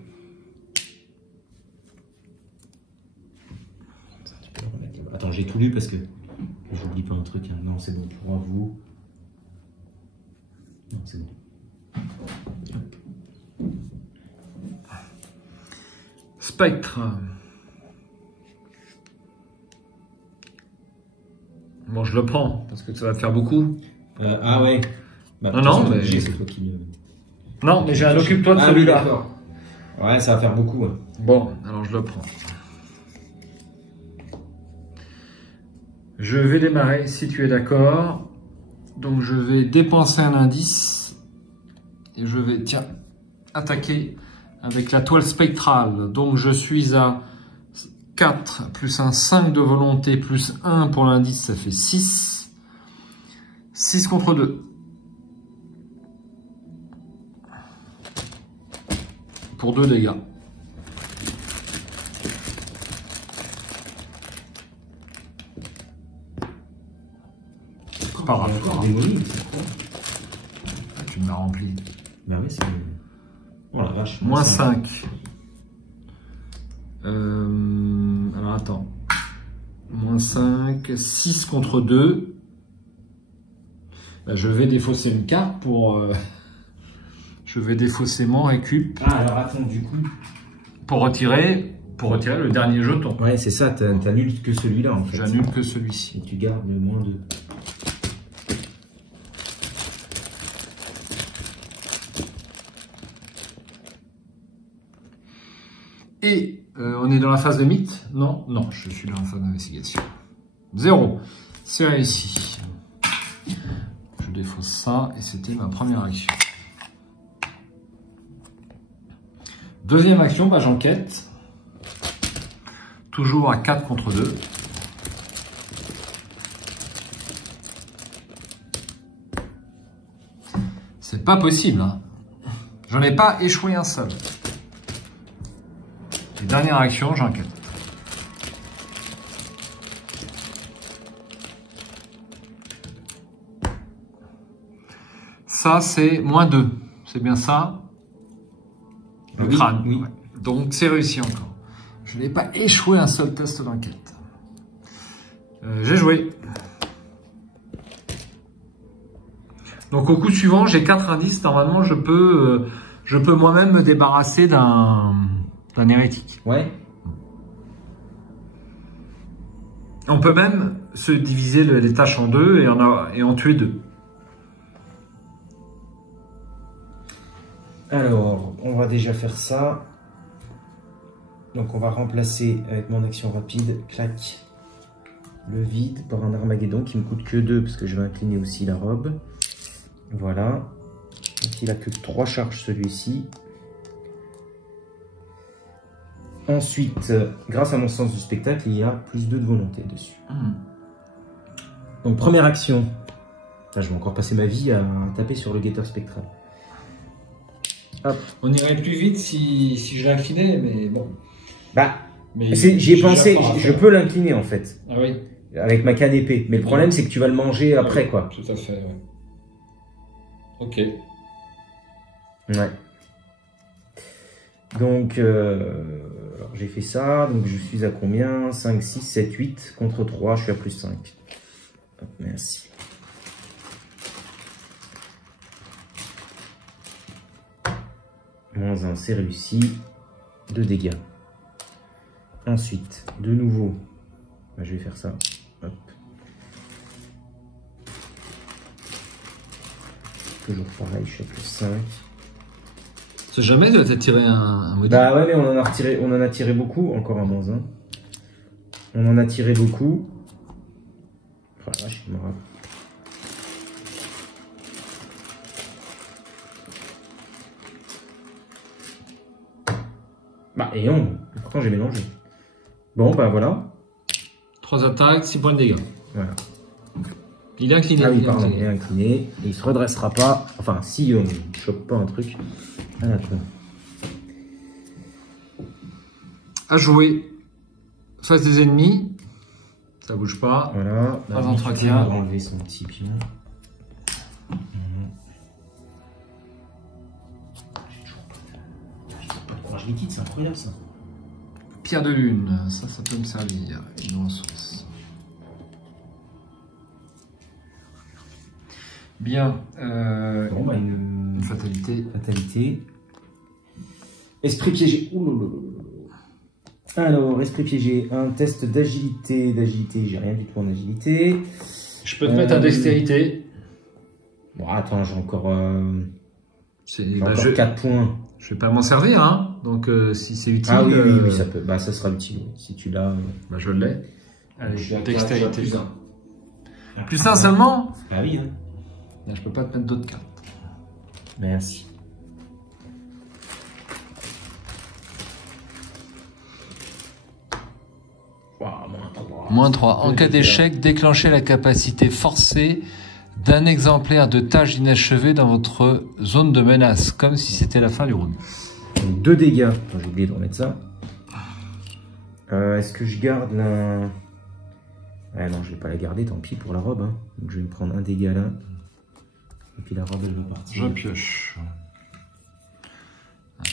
Attends, j'ai tout lu parce que j'oublie pas un truc. Hein. Non, c'est bon, pour vous. Non, c'est bon. Spectre. Bon, je le prends, parce que ça va te faire beaucoup. Ah ouais. Bah, non, mais... c'est toi qui... Non, mais j'ai un occupe-toi de celui-là. Ouais, ça va faire beaucoup. Ouais. Bon, alors je le prends. Je vais démarrer, si tu es d'accord. Donc je vais dépenser un indice. Et je vais, tiens, attaquer avec la toile spectrale. Donc je suis à 4 plus un 5 de volonté plus 1 pour l'indice, ça fait 6. 6 contre 2. Pour 2 dégâts. Par rapport. Tu me l'as rempli. Bah oui, c'est... Oh la vache. Moins 5. Alors attends. Moins 5. 6 contre 2. Là, je vais défausser une carte pour... je vais défausser mon récup. Ah, alors attends, du coup... Pour retirer le dernier jeton. Ouais, c'est ça, t'annules que celui-là en fait. J'annule que celui-ci. Et tu gardes le moins 2. Et on est dans la phase de mythe? Non, non, je suis dans la phase d'investigation. 0. C'est réussi. Je défausse ça et c'était ma première action. Deuxième action, bah, j'enquête. Toujours à 4 contre 2. C'est pas possible, hein. J'en ai pas échoué un seul. Et dernière action, j'enquête. Ça, c'est moins 2. C'est bien ça? Le crâne. Oui. Ouais. Donc, c'est réussi encore. Je n'ai pas échoué un seul test d'enquête. J'ai joué. Donc, au coup suivant, j'ai 4 indices. Normalement, je peux moi-même me débarrasser d'un hérétique. Ouais. On peut même se diviser les tâches en deux et en tuer 2. Alors, on va déjà faire ça. Donc on va remplacer avec mon action rapide, clac, le vide par un Armageddon qui me coûte que 2 parce que je vais incliner aussi la robe. Voilà. Donc il a que 3 charges celui-ci. Ensuite, grâce à mon sens du spectacle, il y a plus 2 de volonté dessus. Donc première action. Là, je vais encore passer ma vie à taper sur le guetteur spectral. Hop. On irait plus vite si je l'inclinais, mais bon. Bah, j'y ai pensé, je peux l'incliner en fait. Ah oui. Avec ma canne épée. Mais le problème, c'est que tu vas le manger après, oui, quoi. Tout à fait, ouais. Ok. Ouais. Donc, alors j'ai fait ça. Donc, je suis à combien? 5, 6, 7, 8 contre 3. Je suis à plus 5. Hop, merci. Moins 1, c'est réussi. 2 dégâts. Ensuite, de nouveau, bah, je vais faire ça. Hop. Toujours pareil, je suis à plus 5. sais jamais, tu vas peut-être tirer un maudit. Bah ouais, mais on en a tiré beaucoup. Encore un -1. On en a tiré beaucoup. Oh la vache, je me rappelle. Bah, et non, pourtant j'ai mélangé. Bon, bah voilà. 3 attaques, 6 points de dégâts. Voilà. Il est incliné. Ah oui, pardon, il est incliné. Et il se redressera pas. Enfin, si on ne chope pas un truc. Ah d'accord. À jouer face des ennemis. Ça bouge pas. Voilà. Pas d'entretien. On va enlever son petit pion. J'ai pas de courage liquide, c'est incroyable ça. Pierre de lune, ça peut me servir. Une ressource. Bien. Bon, bah, Une fatalité. Fatalité. Esprit piégé. Alors, esprit piégé. Un test d'agilité. D'agilité, j'ai rien du tout en agilité. Je peux te mettre à dextérité. Bon, attends, j'ai encore, J'ai encore 4 points. Je vais pas m'en servir, hein. Donc si c'est utile. Ah oui, oui, ça peut. Bah, ça sera utile. Si tu l'as. Bah, je l'ai. Allez, Je suis à dextérité. +1. Plus 1 seulement. Ah oui, hein. Là, je peux pas te mettre d'autres cartes. Merci. Moins 3. En cas d'échec, déclenchez la capacité forcée d'un exemplaire de tâche inachevée dans votre zone de menace, comme si c'était la fin du round. Donc 2 dégâts. Attends, j'ai oublié de remettre ça. Est-ce que je garde la... Ouais, non, je vais pas la garder, tant pis pour la robe. Hein. Donc je vais me prendre un dégât là. Et puis la robe, elle va partir. Je pioche.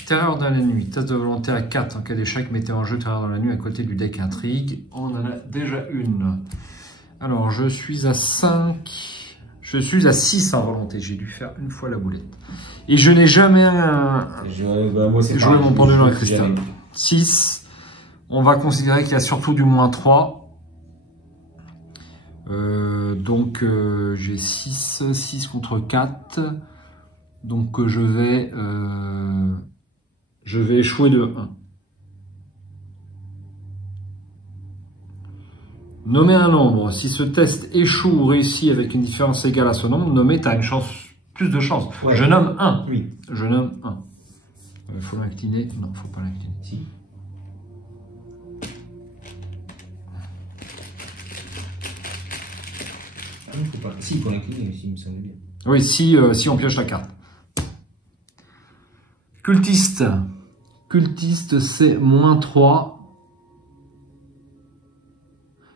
Terreur dans la nuit. Test de volonté à 4. En cas d'échec, mettez en jeu Terreur dans la nuit à côté du deck intrigue. On en a déjà une. Alors, je suis à 5. Je suis à 6 en volonté. J'ai dû faire une fois la boulette. Et je n'ai jamais joué mon pendule dans la cristal. 6. On va considérer qu'il y a surtout du -3. Donc j'ai 6 contre 4. Donc je vais échouer de 1. Nommer un nombre. Si ce test échoue ou réussit avec une différence égale à ce nombre, nommer, tu as une chance, plus de chance. Ouais. Je nomme 1. Oui. Je nomme 1. Il faut l'incliner. Non, il ne faut pas l'incliner. Si. Ah non, faut pas. Si, il faut l'incliner aussi, il me semble bien. Oui, si on pioche la carte. Cultiste. Cultiste, c'est -3.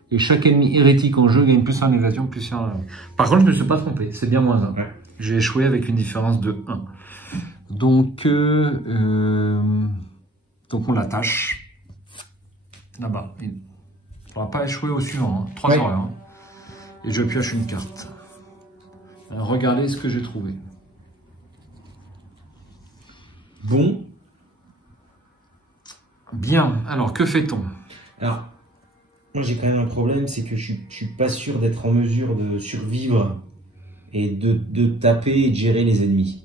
Et chaque ennemi hérétique en jeu gagne plus 1 en évasion, plus 1 en... Par contre, je ne me suis pas trompé, c'est bien -1. Ouais. J'ai échoué avec une différence de 1. Donc on l'attache. Là-bas. Il ne faudra pas échouer au suivant. Hein. 3 erreurs. Hein. Et je pioche une carte. Alors, regardez ce que j'ai trouvé. Bon. Bien. Alors, que fait-on? Alors, moi j'ai quand même un problème, c'est que je suis pas sûr d'être en mesure de survivre et de taper et de gérer les ennemis.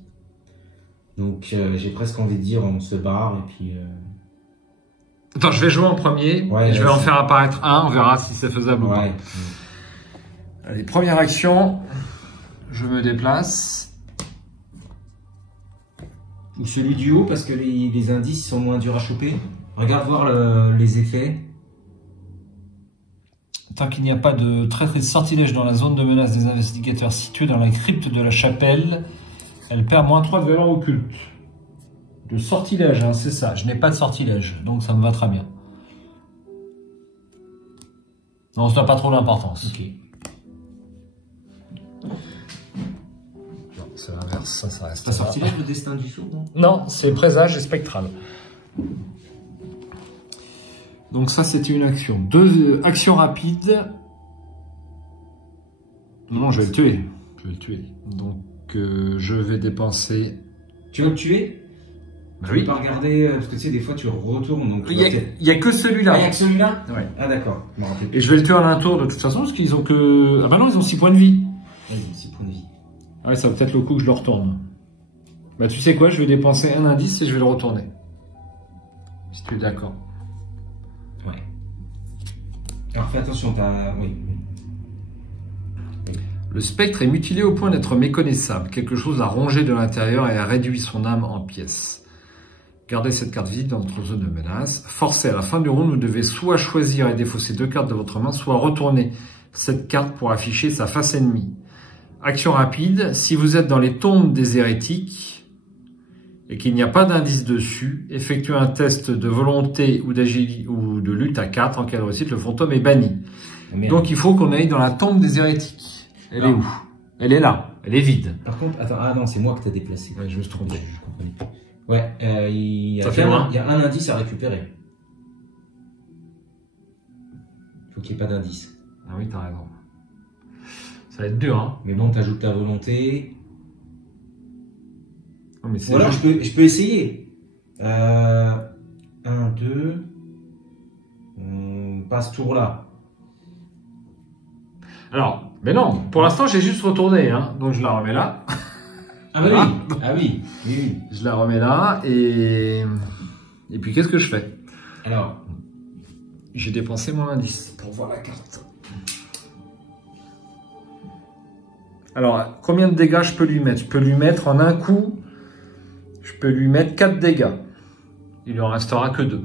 Donc j'ai presque envie de dire on se barre et puis... Attends, je vais jouer en premier, ouais, et je vais en faire apparaître un, on verra si c'est faisable ou pas. Allez, première action, je me déplace. Ou celui du haut parce que les indices sont moins durs à choper. Regarde voir les effets. Tant qu'il n'y a pas de traîtrise sortilège dans la zone de menace des investigateurs située dans la crypte de la chapelle, elle perd -3 de valeur occulte. De sortilège, hein, c'est ça. Je n'ai pas de sortilège, donc ça me va très bien. Non, ça n'a pas trop d'importance. Ok. Non, c'est l'inverse, ça reste. Pas sortilège, le destin du sourd, non? Non, c'est présage et spectral. Donc ça, c'était une action. 2 actions rapides. Non, je vais le tuer. Je vais le tuer. Donc, je vais dépenser... Tu veux le tuer? Bah oui. Tu peux pas regarder, parce que tu sais, des fois, tu retournes. Donc il y a que celui-là. Ah, il y a que celui-là? Ouais. Ah, d'accord. Et je vais le tuer en un tour, de toute façon, parce qu'ils ont que... Ah bah non, ils ont 6 points de vie. Ouais, ils ont 6 points de vie. Ouais, ça va peut-être le coup que je le retourne. Bah tu sais quoi, je vais dépenser un indice et je vais le retourner. Si tu es d'accord. Ouais. Alors fais attention, t'as... Oui. Le spectre est mutilé au point d'être méconnaissable. Quelque chose a rongé de l'intérieur et a réduit son âme en pièces. Gardez cette carte vide dans votre zone de menace. Forcez à la fin du round, vous devez soit choisir et défausser 2 cartes de votre main, soit retourner cette carte pour afficher sa face ennemie. Action rapide, si vous êtes dans les tombes des hérétiques et qu'il n'y a pas d'indice dessus, effectuez un test de volonté ou d'agilité ou de lutte à 4. En cas de réussite, le fantôme est banni. Merde. Donc il faut qu'on aille dans la tombe des hérétiques. Elle est où? Elle est là, elle est vide. Par contre, attends, ah non, c'est moi que t'as déplacé. Ouais, je me suis trompé. Je comprenais. Ouais, il y Ça fait loin. a un indice à récupérer. Faut qu'il n'y ait pas d'indice. Ah oui, t'as raison. Ça va être dur, hein. Mais bon, t'ajoutes ta volonté. Non, mais c'est Ou alors, juste- je peux essayer. 1, 2. On passe tour là. Alors, mais non, pour l'instant, j'ai juste retourné, hein. Donc je la remets là. Ah bah Voilà. oui, ah oui, oui, oui. Je la remets là et puis qu'est-ce que je fais? Alors, J'ai dépensé mon indice pour voir la carte. Alors, combien de dégâts je peux lui mettre? Je peux lui mettre en un coup, je peux lui mettre 4 dégâts. Il lui en restera que 2.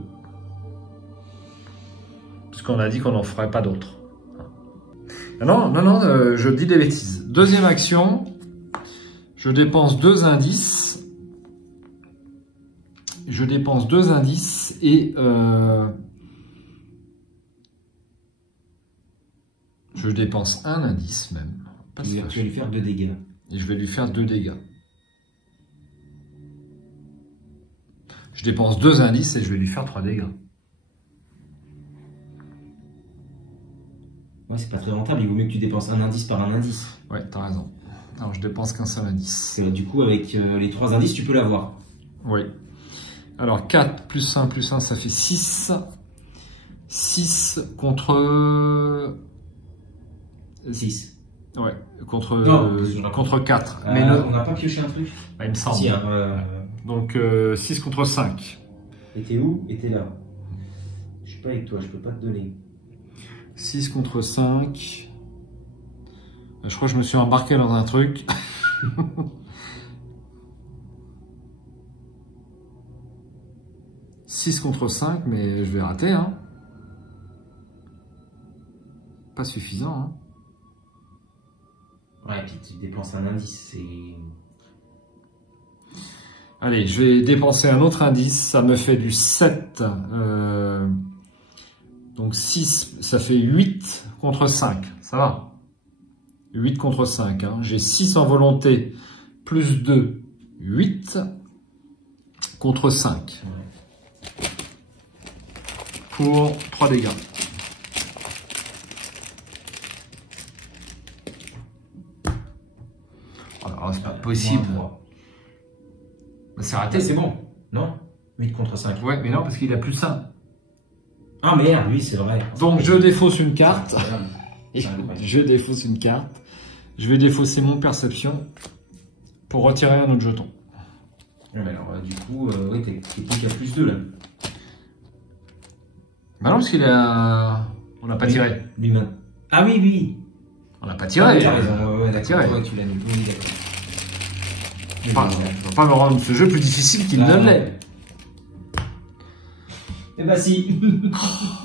Puisqu'on a dit qu'on n'en ferait pas d'autres. Non, je dis des bêtises. Deuxième action, je dépense 2 indices. Je dépense 2 indices et je dépense un indice même. Pas tu si vas facile. lui faire 2 dégâts. Et je vais lui faire 2 dégâts. Je dépense 2 indices et je vais lui faire 3 dégâts. Ouais, c'est pas très rentable, il vaut mieux que tu dépenses un indice par un indice. Ouais, t'as raison. Alors je dépense qu'un seul indice. Parce que, du coup, avec les 3 indices, tu peux l'avoir. Oui. Alors 4 plus 1 plus 1, ça fait 6. 6 contre... 6. Ouais, contre, Non, contre 4. Mais Mais on n'a pas pioché un truc? bah, il me semble. Si, hein, Donc 6 contre 5. Et t'es où? Et t'es là. Je suis pas avec toi, je peux pas te donner. 6 contre 5. Je crois que je me suis embarqué dans un truc. « 6 contre 5, mais je vais rater, hein. Pas suffisant, hein. Ouais, puis tu dépenses un indice, c'est... Allez, je vais dépenser un autre indice, ça me fait du 7. Donc 6, ça fait 8 contre 5, ça va. 8 contre 5, hein. J'ai 6 en volonté, plus 2, 8 contre 5. Ouais. Pour 3 dégâts. Oh, c'est pas possible. Moins Bah, c'est 3. raté. C'est bon, non? 8 contre 5. Ouais, mais non, parce qu'il a plus 1. Ah merde, oui, c'est vrai. Donc je défausse une carte. C'est incroyable. Je défausse une carte. Je vais défausser mon perception pour retirer un autre jeton. Ouais, mais alors, du coup, ouais, t'es plus qu'à plus 2 là. Bah non, parce qu'il a... On n'a pas tiré. Lui, ah oui, oui. On n'a pas Ah, tiré. t'as raison, ouais, tiré. d'accord. Ouais, tu l'as mis. Oui, d'accord. On ne va pas me rendre ce jeu plus difficile qu'il ne l'est. Eh bah si.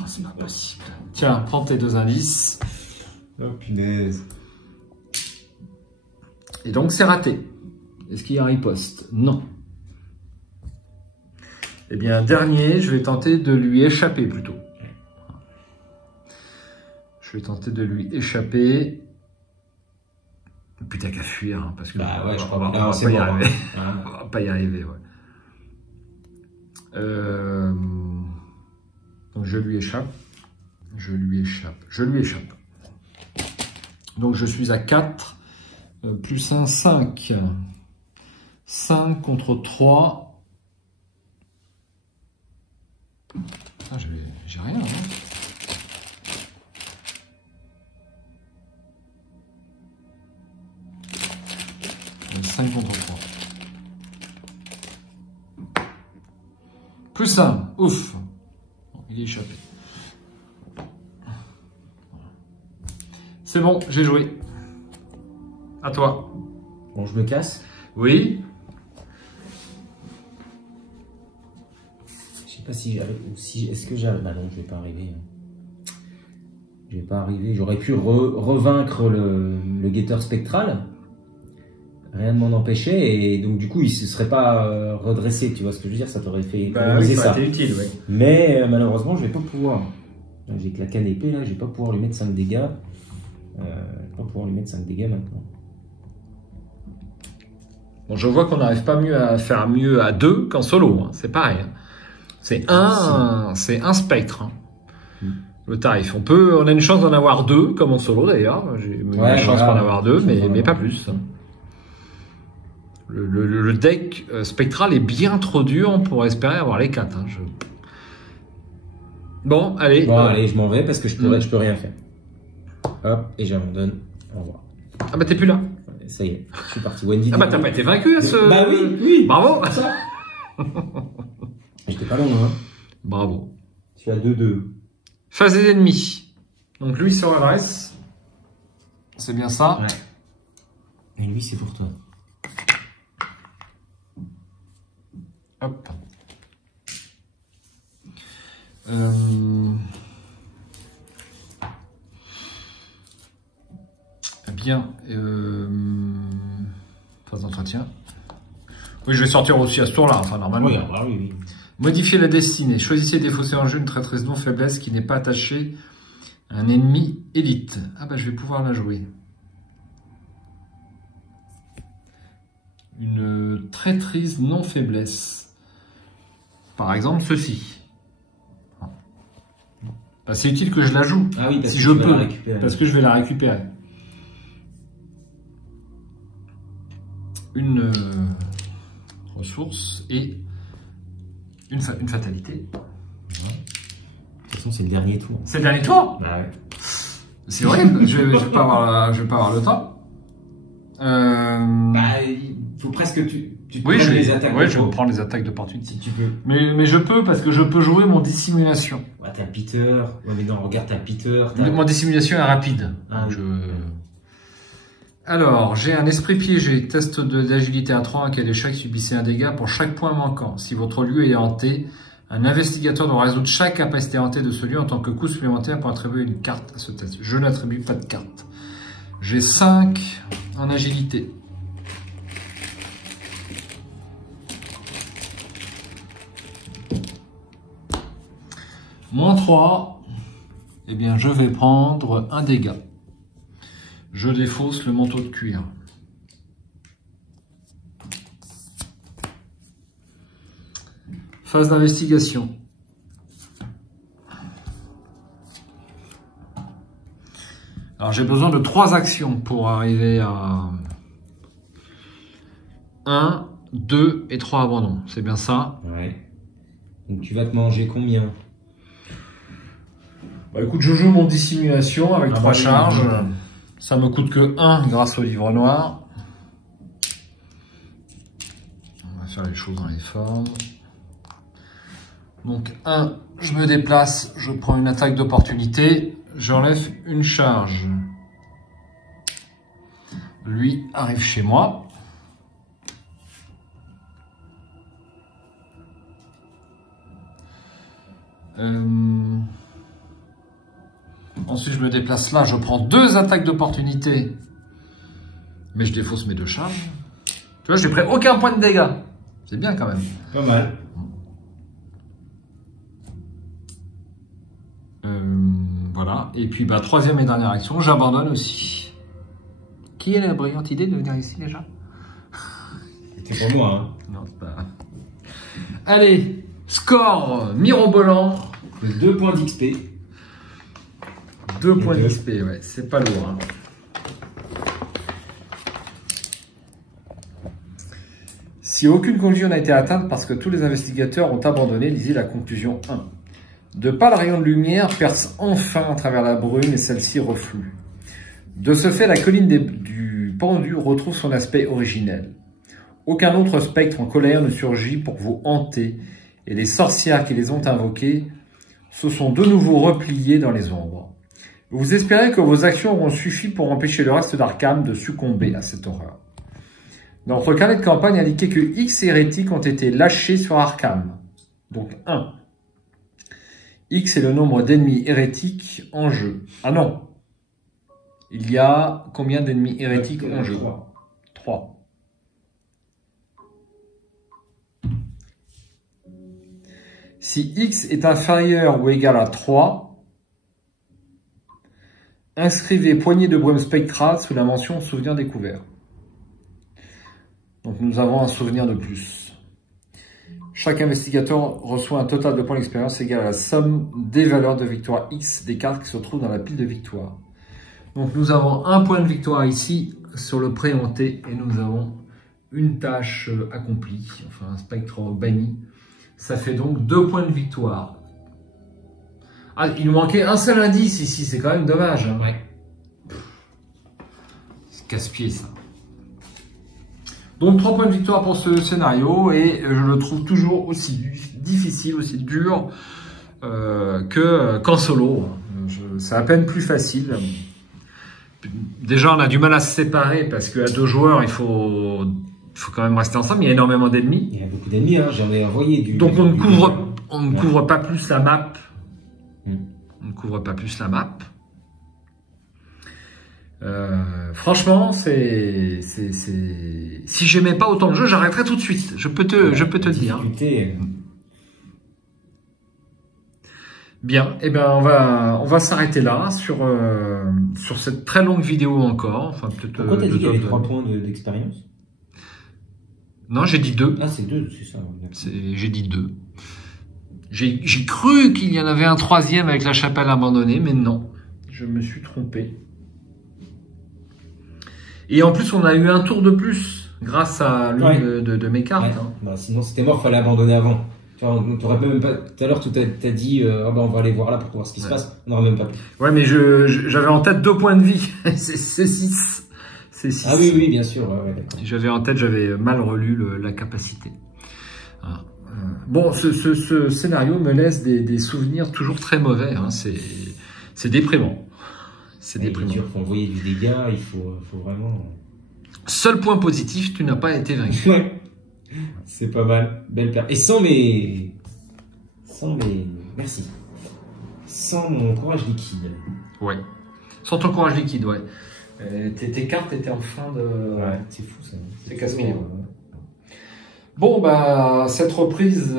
C'est pas possible. Tiens, prends tes 2 indices. Oh punaise. Et donc c'est raté. Est-ce qu'il y a un riposte? Non. Eh bien, dernier, je vais tenter de lui échapper plutôt. Je vais tenter de lui échapper. Putain qu'à fuir, hein, parce que Bah ouais, je crois on va que pas y arriver. Hein. On va pas y arriver, ouais. Donc je lui échappe. Je lui échappe. Je lui échappe. Donc je suis à 4. Plus 1, 5. 5 contre 3. Putain, j'ai rien, hein. « 5 contre 3. Plus 1. Ouf. Il est échappé. C'est bon, j'ai joué. À toi. Bon, je me casse. Oui. Je sais pas si j'arrive. Est-ce que j'arrive? Bah non, je vais pas arriver. Je vais pas arriver. J'aurais pu revaincre le guetteur spectral. Rien ne m'en empêchait. Et donc, du coup, il se serait pas redressé. Tu vois ce que je veux dire? Ça t'aurait fait économiser ça. Utile, oui. Mais malheureusement, je vais pas pouvoir. J'ai que la canne épée, là. Je vais pas pouvoir lui mettre 5 dégâts. Je vais pas pouvoir lui mettre 5 dégâts maintenant. Bon, je vois qu'on n'arrive pas mieux à faire mieux à 2 qu'en solo. Hein. C'est pareil. Hein. C'est un spectre. Hein. Le tarif. On a une chance d'en avoir 2, comme en solo d'ailleurs. J'ai eu la chance d'en avoir 2, mais pas plus. Le deck spectral est bien trop dur pour espérer avoir les 4. Hein. Bon, allez. Bon, allez, je m'en vais parce que je peux rien faire. Hop, et j'abandonne. Au revoir. Ah bah t'es plus là. Ça y est, je suis parti. Wendy. Ah bah t'as pas été vaincu à ce... Bah oui. Bravo. Ça. J'étais pas loin, hein. Bravo. Tu as 2-2. Phase des ennemis. Donc lui se redresse. C'est bien ça. Ouais. Et lui, c'est pour toi. Hop. Bien. Phase d'entretien. Oui, je vais sortir aussi à ce tour-là, enfin normalement. Oui. Modifier la destinée. Choisissez défausser en jeu une traîtrise non faiblesse qui n'est pas attachée à un ennemi élite. Ah bah je vais pouvoir la jouer. Une traîtrise non faiblesse. Par exemple ceci. Bah, c'est utile que je la joue. Ah oui, parce si que je peux. Parce que je vais la récupérer. Une ressource et une fatalité. Voilà. De toute façon, c'est le dernier tour. C'est le dernier tour? Bah ouais. C'est horrible, je vais pas avoir le temps. Bah, il faut presque que tu oui, prennes les attaques. Oui, je vais prendre les attaques d'opportunité. Si tu veux. Mais je peux parce que je peux jouer mon dissimulation. Ouais, t'as Peter. Ouais, mais non, regarde, t'as Peter. Mon dissimulation est rapide. Ah, donc Alors, j'ai un esprit piégé, test d'agilité à 3, à quel échec subissez un dégât pour chaque point manquant. Si votre lieu est hanté, un investigateur doit résoudre chaque capacité hantée de ce lieu en tant que coût supplémentaire pour attribuer une carte à ce test. Je n'attribue pas de carte. J'ai 5 en agilité. Moins 3, eh bien je vais prendre un dégât. Je défausse le manteau de cuir. Phase d'investigation. Alors j'ai besoin de 3 actions pour arriver à 1, 2 et 3 abandons. C'est bien ça? Ouais. Donc tu vas te manger combien? Bah écoute, je joue mon dissimulation avec 3 charges. Ça me coûte que 1 grâce au livre noir. On va faire les choses dans les formes. Donc 1, je me déplace, je prends une attaque d'opportunité, j'enlève une charge. Lui arrive chez moi. Ensuite, je me déplace là, je prends 2 attaques d'opportunité. Mais je défausse mes 2 charges. Tu vois, je n'ai pris aucun point de dégâts. C'est bien quand même. Pas mal. Voilà. Et puis, bah, 3e et dernière action, j'abandonne aussi. Qui a la brillante idée de venir ici déjà? C'est pour moi, hein. Non, c'est pas... Allez, score mirobolant. 2 points d'XP. 2 points d'XP, ouais, c'est pas lourd. Hein. Si aucune conclusion n'a été atteinte parce que tous les investigateurs ont abandonné, lisez la conclusion 1. De pas le rayon de lumière perce enfin à travers la brume et celle-ci reflue. De ce fait, la colline du pendu retrouve son aspect originel. Aucun autre spectre en colère ne surgit pour vous hanter et les sorcières qui les ont invoquées se sont de nouveau repliées dans les ombres. Vous espérez que vos actions auront suffi pour empêcher le reste d'Arkham de succomber à cette horreur. Notre carnet de campagne indiquait que X hérétiques ont été lâchés sur Arkham. Donc 1. X est le nombre d'ennemis hérétiques en jeu. Ah non. Il y a combien d'ennemis hérétiques en jeu? 3. Si X est inférieur ou égal à 3, inscrivez poignée de brume spectrale sous la mention souvenir découvert. Donc nous avons un souvenir de plus. Chaque investigateur reçoit un total de points d'expérience égal à la somme des valeurs de victoire X des cartes qui se trouvent dans la pile de victoire. Donc nous avons un point de victoire ici sur le préempté et nous avons une tâche accomplie, enfin un spectre banni. Ça fait donc 2 points de victoire. Ah, il nous manquait un seul indice ici, c'est quand même dommage. Hein. Ouais. C'est casse-pied ça. Donc 3 points de victoire pour ce scénario et je le trouve toujours aussi difficile, aussi dur qu'en solo. C'est à peine plus facile. Déjà on a du mal à se séparer parce qu'à 2 joueurs il faut quand même rester ensemble, il y a énormément d'ennemis. Il y a beaucoup d'ennemis, hein. J'en ai envoyé du... Donc on ne couvre pas plus la map. On ne couvre pas plus la map. Franchement, si j'aimais pas autant le jeu, j'arrêterais tout de suite. Je peux te dire. Bien, et ben on va s'arrêter là sur cette très longue vidéo encore. Enfin, pourquoi t'as dit qu'il y avait 3 points d'expérience? Non, j'ai dit 2. Ah, c'est 2, c'est ça. J'ai dit 2. J'ai cru qu'il y en avait un 3e avec la chapelle abandonnée, mais non, je me suis trompé. Et en plus, on a eu un tour de plus grâce à l'une de mes cartes. Ouais. Hein. Bah, sinon, c'était mort, fallait abandonner avant. Tu vois, on t'aurait même pas. Tout à l'heure, tu t'as dit, oh, bah, on va aller voir là pour voir ce qui se passe. On n'aurait même pas pu. Ouais, mais j'avais en tête 2 points de vie. C'est 6. C'est 6. Ah oui, bien sûr. Ouais, j'avais en tête, j'avais mal relu la capacité. Bon, ce scénario me laisse des souvenirs toujours très mauvais. Hein. C'est déprimant. C'est déprimant. Il faut envoyer du dégât, il faut vraiment... Seul point positif, tu n'as pas été vaincu. Ouais, c'est pas mal. Belle perte. Et sans mes... Merci. Sans mon courage liquide. Ouais. Sans ton courage liquide, ouais. Tes cartes étaient en fin de... Ouais, c'est fou ça. C'est casse-pied. Bon, bah, cette reprise...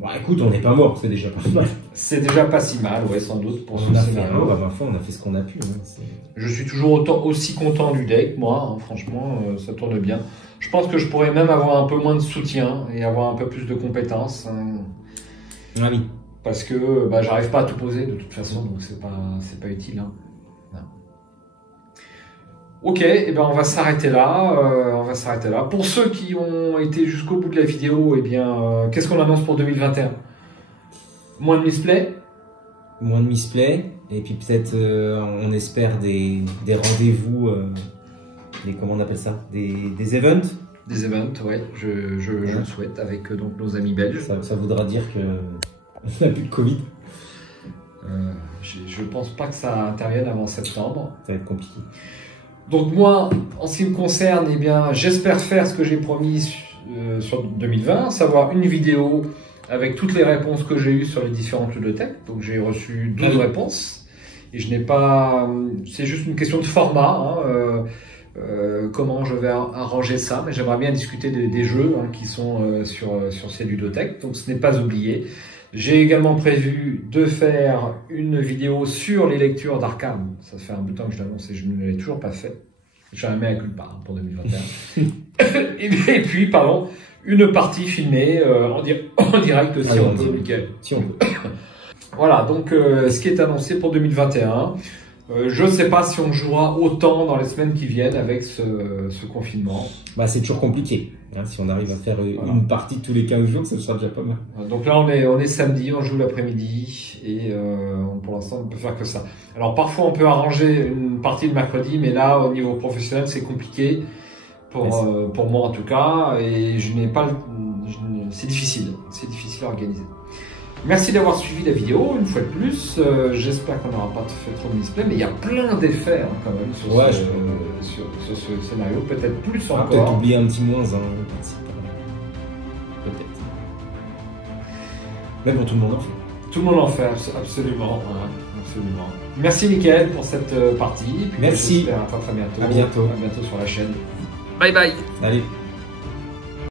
Bah, écoute, on n'est pas mort, c'est déjà pas mal. C'est déjà pas si mal, ouais, sans doute, pour ce scénario. Ma foi, on a fait ce qu'on a pu. Hein, je suis toujours aussi content du deck, moi, hein, franchement, ça tourne bien. Je pense que je pourrais même avoir un peu moins de soutien et avoir un peu plus de compétences. Hein, ah oui. Parce que bah, j'arrive pas à tout poser de toute façon, donc c'est pas utile. Hein. Ok, et ben on va s'arrêter là. Pour ceux qui ont été jusqu'au bout de la vidéo, eh bien, qu'est-ce qu'on annonce pour 2021? Moins de misplay? Moins de misplay, et puis peut-être, on espère des rendez-vous, comment on appelle ça? Des events? Des events, ouais, je le souhaite, avec donc nos amis belges. Ça voudra dire qu'on n'a plus de Covid. Je pense pas que ça intervienne avant septembre. Ça va être compliqué. Donc moi, en ce qui me concerne, eh bien, j'espère faire ce que j'ai promis sur 2020, savoir une vidéo avec toutes les réponses que j'ai eues sur les différentes bibliothèques. Donc j'ai reçu 12 réponses et je n'ai pas... C'est juste une question de format, hein, comment je vais arranger ça, mais j'aimerais bien discuter des jeux hein, qui sont sur ces bibliothèques, donc ce n'est pas oublié. J'ai également prévu de faire une vidéo sur les lectures d'Arkham. Ça fait un bout de temps que je l'annonce et je ne l'ai toujours pas fait. J'ai un mea culpa pour 2021. et puis, pardon, une partie filmée en direct si on peut, Mickaël. Si on peut. Voilà, donc ce qui est annoncé pour 2021. Je ne sais pas si on jouera autant dans les semaines qui viennent avec ce confinement. Bah, c'est toujours compliqué. Hein, si on arrive à faire une partie tous les 15 jours, ça sera déjà pas mal. Donc là, on est samedi, on joue l'après-midi et pour l'instant, on ne peut faire que ça. Alors parfois, on peut arranger une partie le mercredi, mais là, au niveau professionnel, c'est compliqué pour moi en tout cas. Et je n'ai pas c'est difficile à organiser. Merci d'avoir suivi la vidéo, une fois de plus. J'espère qu'on n'aura pas fait trop de display, mais il y a plein d'effets hein, quand même sur, sur ce scénario, peut-être plus encore. Peut-être oublier un petit moins un. Peut-être. Mais bon, tout le monde en fait. Tout le monde en fait, absolument. Absolument. Merci Mickaël pour cette partie. Puis merci. J'espère à très bientôt. À bientôt. À bientôt sur la chaîne. Bye bye. Salut.